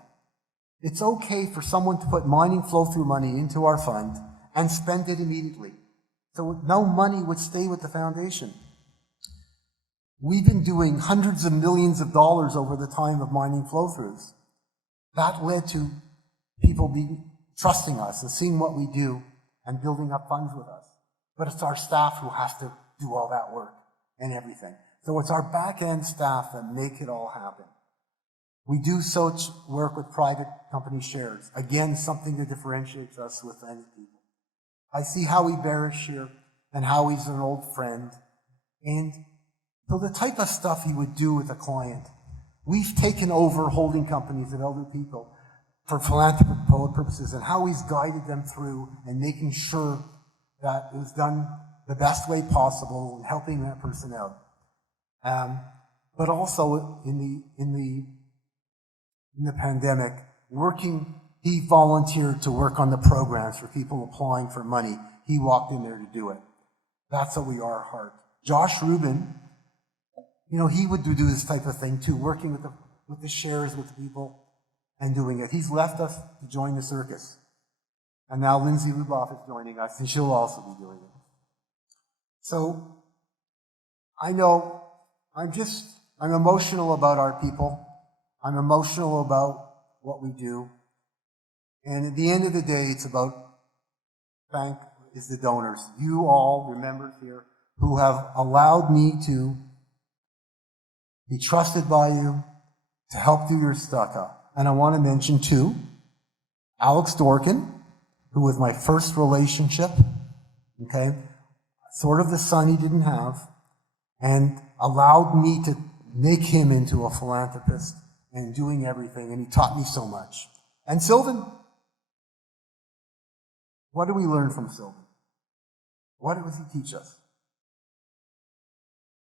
it's okay for someone to put mining flow-through money into our fund and spend it immediately. So no money would stay with the foundation. We've been doing hundreds of millions of dollars over the time of mining flow-throughs. That led to people trusting us and seeing what we do and building up funds with us. But it's our staff who has to do all that work and everything. So it's our back-end staff that make it all happen. We do such work with private company shares. Again, something that differentiates us with any people. I see Howie Barish here, and Howie's an old friend. And so the type of stuff he would do with a client, we've taken over holding companies of elder people for philanthropic purposes, and Howie's guided them through and making sure that it was done the best way possible and helping that person out. But also in the pandemic, he volunteered to work on the programs for people applying for money. He walked in there to do it. That's how we are at heart. Josh Rubin, he would do this type of thing too, working with the shares with the people and doing it. He's left us to join the circus. And now Lindsay Luboff is joining us, and she'll also be doing it. So I know I'm emotional about our people. I'm emotional about what we do. And at the end of the day, it's about the donors. You all, the members here, who have allowed me to be trusted by you to help do your stuff. And I want to mention too, Alex Dorkin, who was my first relationship, okay, sort of the son he didn't have, and allowed me to make him into a philanthropist and doing everything, and he taught me so much. And Sylvan, what do we learn from Sylvan? What does he teach us?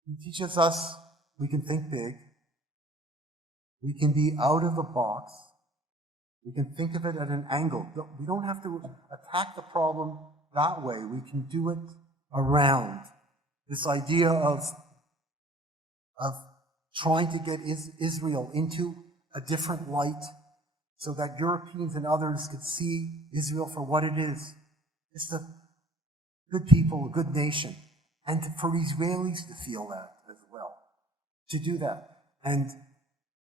He teaches us we can think big, we can be out of the box, we can think of it at an angle. We don't have to attack the problem that way. We can do it around. This idea of trying to get Israel into a different light so that Europeans and others could see Israel for what it is. It's a good people, a good nation. And for Israelis to feel that as well, to do that. And,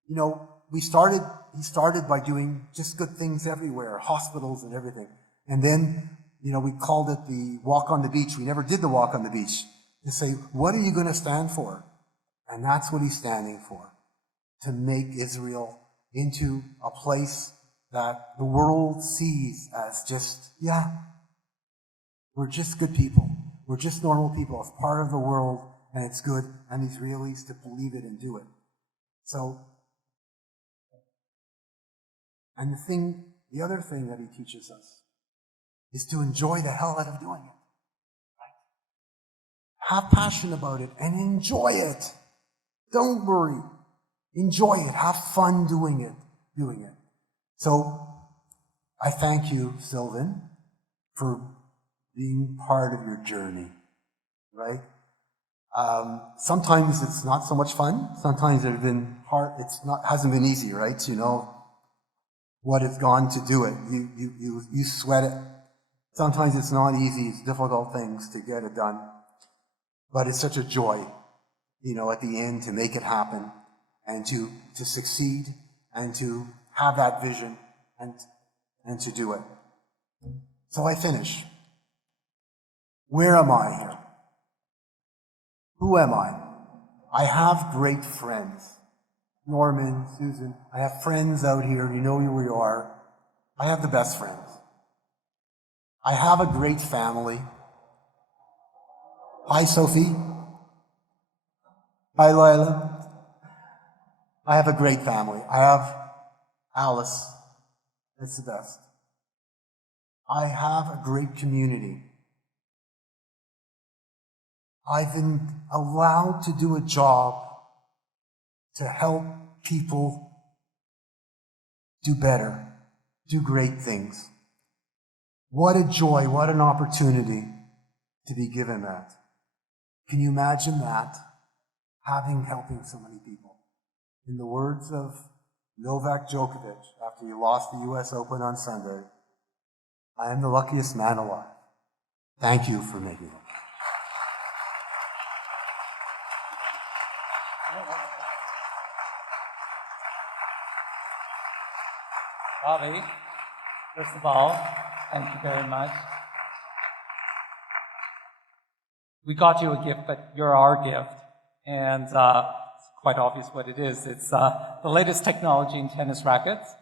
he started by doing just good things everywhere, hospitals and everything. And then, we called it the walk on the beach. We never did the walk on the beach. To say, what are you going to stand for? And that's what he's standing for. To make Israel into a place that the world sees as just, we're just good people. We're just normal people. It's part of the world, and it's good, and Israelis to believe it and do it. So, and the other thing that he teaches us is to enjoy the hell out of doing it. Right? Have passion about it and enjoy it. Don't worry. Enjoy it. Have fun doing it. So, I thank you, Sylvan, for being part of your journey, right? Sometimes it's not so much fun. Sometimes it's been hard. Hasn't been easy, right? What it's gone to do it. You sweat it. Sometimes it's not easy. It's difficult things to get it done. But it's such a joy. at the end to make it happen and to succeed and to have that vision and to do it. So I finish. Where am I here? Who am I? I have great friends. Norman, Susan, I have friends out here. You know who you are. I have the best friends. I have a great family. Hi, Sophie. Hi, Lila. I have a great family. I have Alice. It's the best. I have a great community. I've been allowed to do a job to help people do better, do great things. What a joy, what an opportunity to be given that. Can you imagine that? Helping so many people. In the words of Novak Djokovic, after he lost the US Open on Sunday, I am the luckiest man alive. Thank you for making it. Bobby, first of all, thank you very much. We got you a gift, but you're our gift. And it's quite obvious what it is. It's the latest technology in tennis rackets.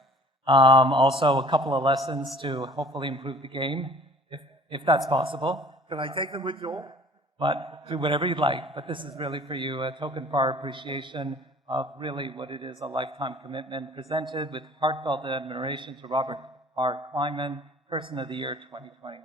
Also, a couple of lessons to hopefully improve the game, if that's possible. Can I take them with Joel? But do whatever you'd like. But this is really for you, a token for our appreciation of really what it is, a lifetime commitment, presented with heartfelt admiration to Robert R. Kleinman, Person of the Year 2021.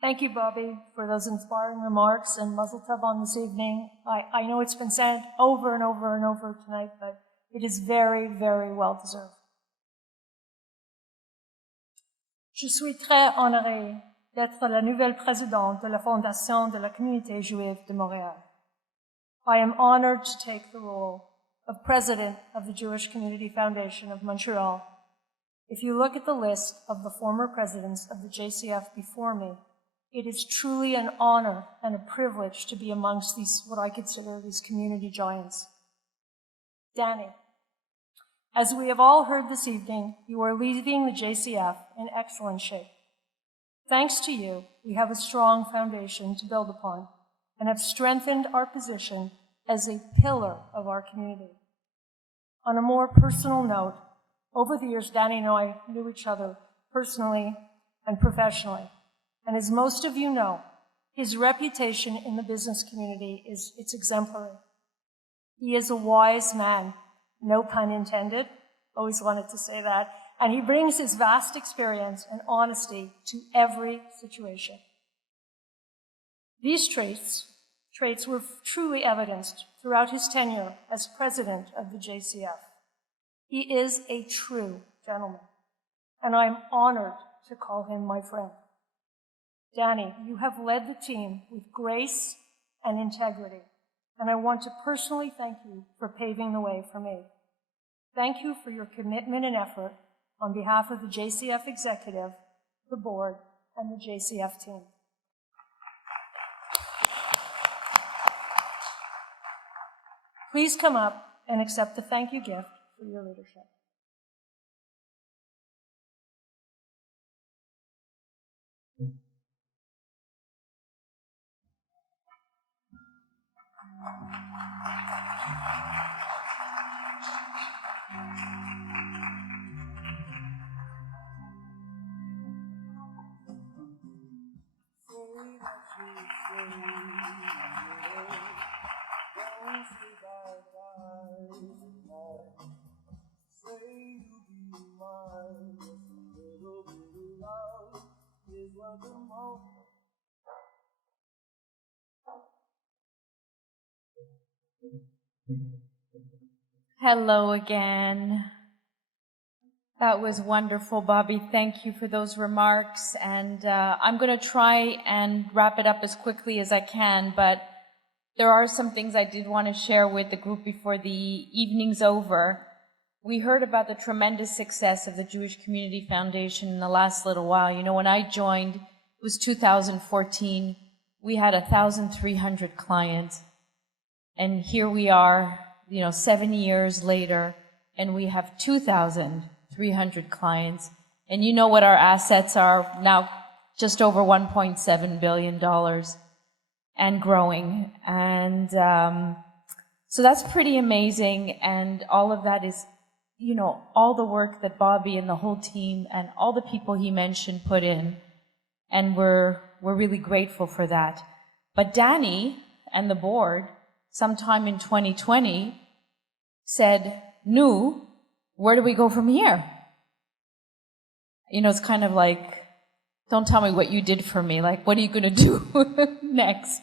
Thank you, Bobby, for those inspiring remarks and Mazel Tov on this evening. I know it's been said over and over and over tonight, but it is very, very well deserved. Je suis très honorée d'être la nouvelle présidente de la Fondation de la Communauté Juive de Montréal. I am honored to take the role of President of the Jewish Community Foundation of Montreal. If you look at the list of the former presidents of the JCF before me, it is truly an honor and a privilege to be amongst these, what I consider these community giants. Danny, as we have all heard this evening, you are leaving the JCF in excellent shape. Thanks to you, we have a strong foundation to build upon and have strengthened our position as a pillar of our community. On a more personal note, over the years, Danny and I knew each other personally and professionally. And as most of you know, his reputation in the business community it's exemplary. He is a wise man, no pun intended, always wanted to say that, and he brings his vast experience and honesty to every situation. These traits were truly evidenced throughout his tenure as president of the JCF. He is a true gentleman, and I am honored to call him my friend. Danny, you have led the team with grace and integrity, and I want to personally thank you for paving the way for me. Thank you for your commitment and effort on behalf of the JCF executive, the board, and the JCF team. Please come up and accept the thank you gift for your leadership. Hello again. That was wonderful, Bobby. Thank you for those remarks. And I'm going to try and wrap it up as quickly as I can, but there are some things I did want to share with the group before the evening's over. We heard about the tremendous success of the Jewish Community Foundation in the last little while. You know, when I joined, it was 2014, we had 1,300 clients. And here we are, 7 years later, and we have 2,300 clients. And you know what our assets are now, just over $1.7 billion and growing. And so that's pretty amazing. And all of that is, all the work that Bobby and the whole team and all the people he mentioned put in. And we're really grateful for that. But Danny and the board, sometime in 2020, said, "Nu, where do we go from here?" It's kind of like, don't tell me what you did for me. Like, what are you going to do next?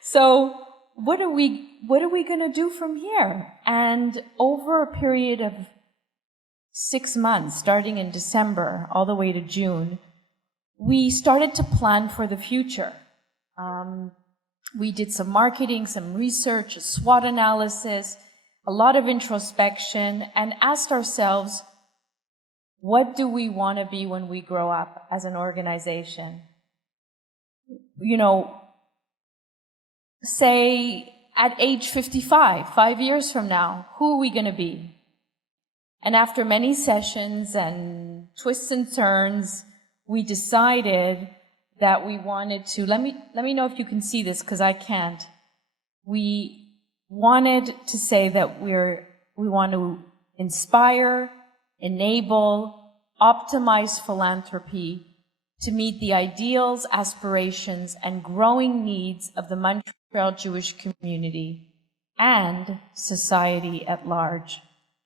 So what are we going to do from here? And over a period of 6 months, starting in December all the way to June, we started to plan for the future. We did some marketing, some research, a SWOT analysis, a lot of introspection, and asked ourselves, what do we want to be when we grow up as an organization? Say at age 55, 5 years from now, who are we going to be? And after many sessions and twists and turns, we decided that we wanted to, let me know if you can see this, because I can't. We wanted to say that we want to inspire, enable, optimize philanthropy to meet the ideals, aspirations, and growing needs of the Montreal Jewish community and society at large.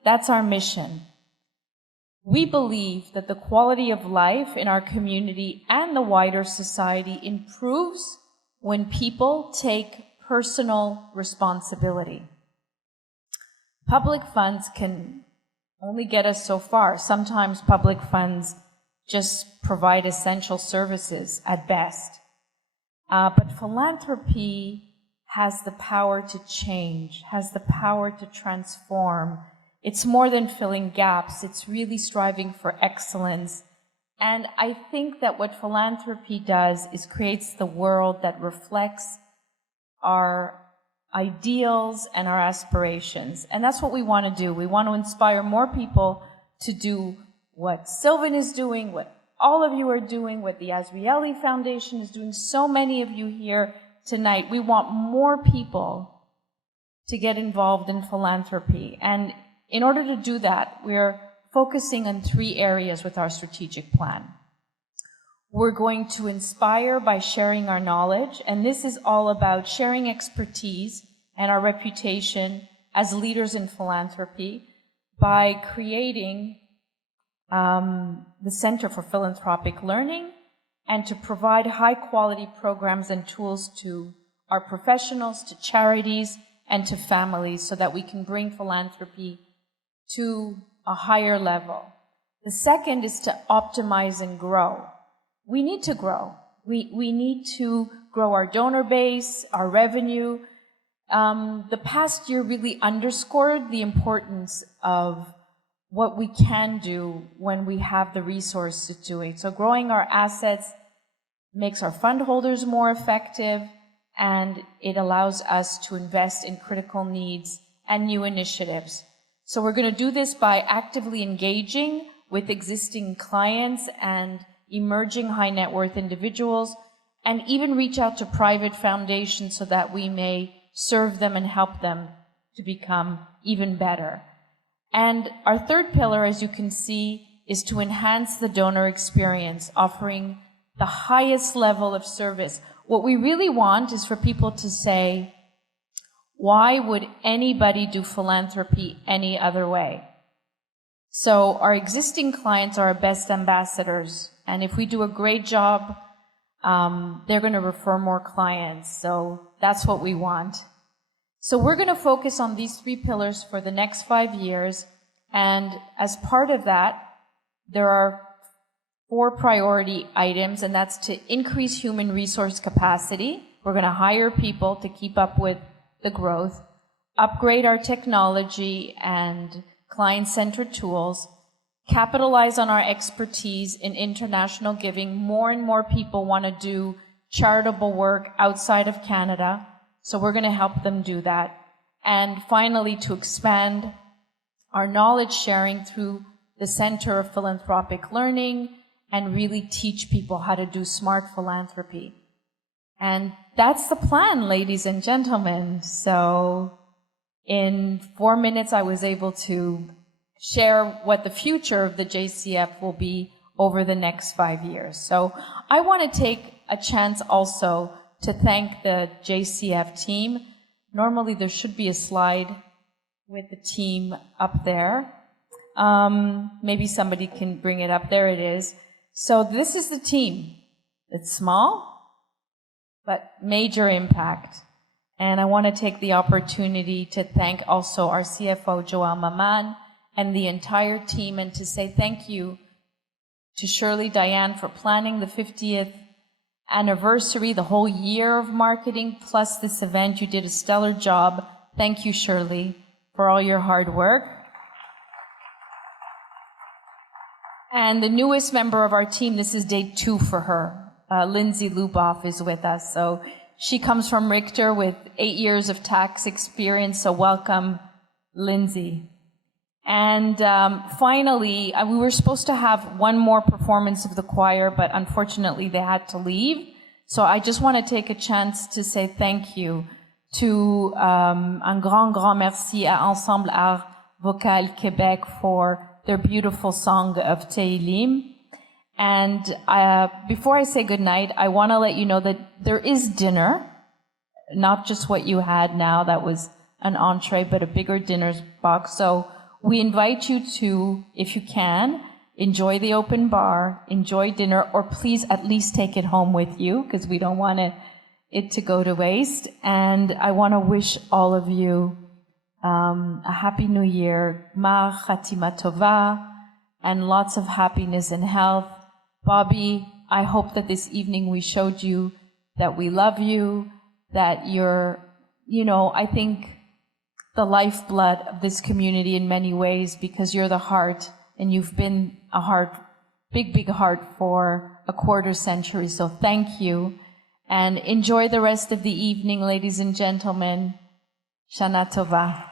That's our mission. We believe that the quality of life in our community and the wider society improves when people take personal responsibility. Public funds can only get us so far. Sometimes public funds just provide essential services at best. But philanthropy has the power to change, has the power to transform. It's more than filling gaps. It's really striving for excellence. And I think that what philanthropy does is creates the world that reflects our ideals and our aspirations. And that's what we want to do. We want to inspire more people to do what Sylvan is doing, what all of you are doing, what the Azrieli Foundation is doing, so many of you here tonight. We want more people to get involved in philanthropy. And in order to do that, we're focusing on 3 areas with our strategic plan. We're going to inspire by sharing our knowledge, and this is all about sharing expertise and our reputation as leaders in philanthropy by creating the Center for Philanthropic Learning and to provide high-quality programs and tools to our professionals, to charities, and to families so that we can bring philanthropy to a higher level. The second is to optimize and grow. We need to grow. We need to grow our donor base, our revenue. The past year really underscored the importance of what we can do when we have the resources to do it. So growing our assets makes our fund holders more effective, and it allows us to invest in critical needs and new initiatives. So we're going to do this by actively engaging with existing clients and emerging high net worth individuals, and even reach out to private foundations so that we may serve them and help them to become even better. And our third pillar, as you can see, is to enhance the donor experience, offering the highest level of service. What we really want is for people to say, why would anybody do philanthropy any other way? So our existing clients are our best ambassadors. And if we do a great job, they're going to refer more clients. So that's what we want. So we're going to focus on these 3 pillars for the next 5 years. And as part of that, there are 4 priority items, and that's to increase human resource capacity, We're going to hire people to keep up with the growth, upgrade our technology and client-centered tools, capitalize on our expertise in international giving. More and more people want to do charitable work outside of Canada, so we're going to help them do that. And finally, to expand our knowledge sharing through the Center of Philanthropic Learning and really teach people how to do smart philanthropy. And that's the plan, ladies and gentlemen. So in 4 minutes, I was able to share what the future of the JCF will be over the next 5 years. So I want to take a chance also to thank the JCF team. Normally there should be a slide with the team up there. Maybe somebody can bring it up. There it is. So this is the team. It's small, but major impact. And I want to take the opportunity to thank also our CFO, Joelle Maman, and the entire team, and to say thank you to Shirley Diane for planning the 50th anniversary, the whole year of marketing, plus this event. You did a stellar job. Thank you, Shirley, for all your hard work. And the newest member of our team, this is day 2 for her. Lindsay Luboff is with us. So she comes from Richter with 8 years of tax experience. So welcome, Lindsay. And finally, we were supposed to have one more performance of the choir, but unfortunately they had to leave. So I just want to take a chance to say thank you to un grand merci à Ensemble Art Vocal Québec for their beautiful song of Teilim. And before I say goodnight, I want to let you know that there is dinner, not just what you had now, that was an entree, but a bigger dinner box. So we invite you to, if you can, enjoy the open bar, enjoy dinner, or please at least take it home with you, because we don't want it to go to waste. And I want to wish all of you a happy new year, Mar Chatima Tova, and lots of happiness and health. Bobby, I hope that this evening we showed you that we love you, that you're, I think the lifeblood of this community in many ways, because you're the heart, and you've been a heart, big heart for a quarter century. So thank you, and enjoy the rest of the evening, ladies and gentlemen. Shana Tova.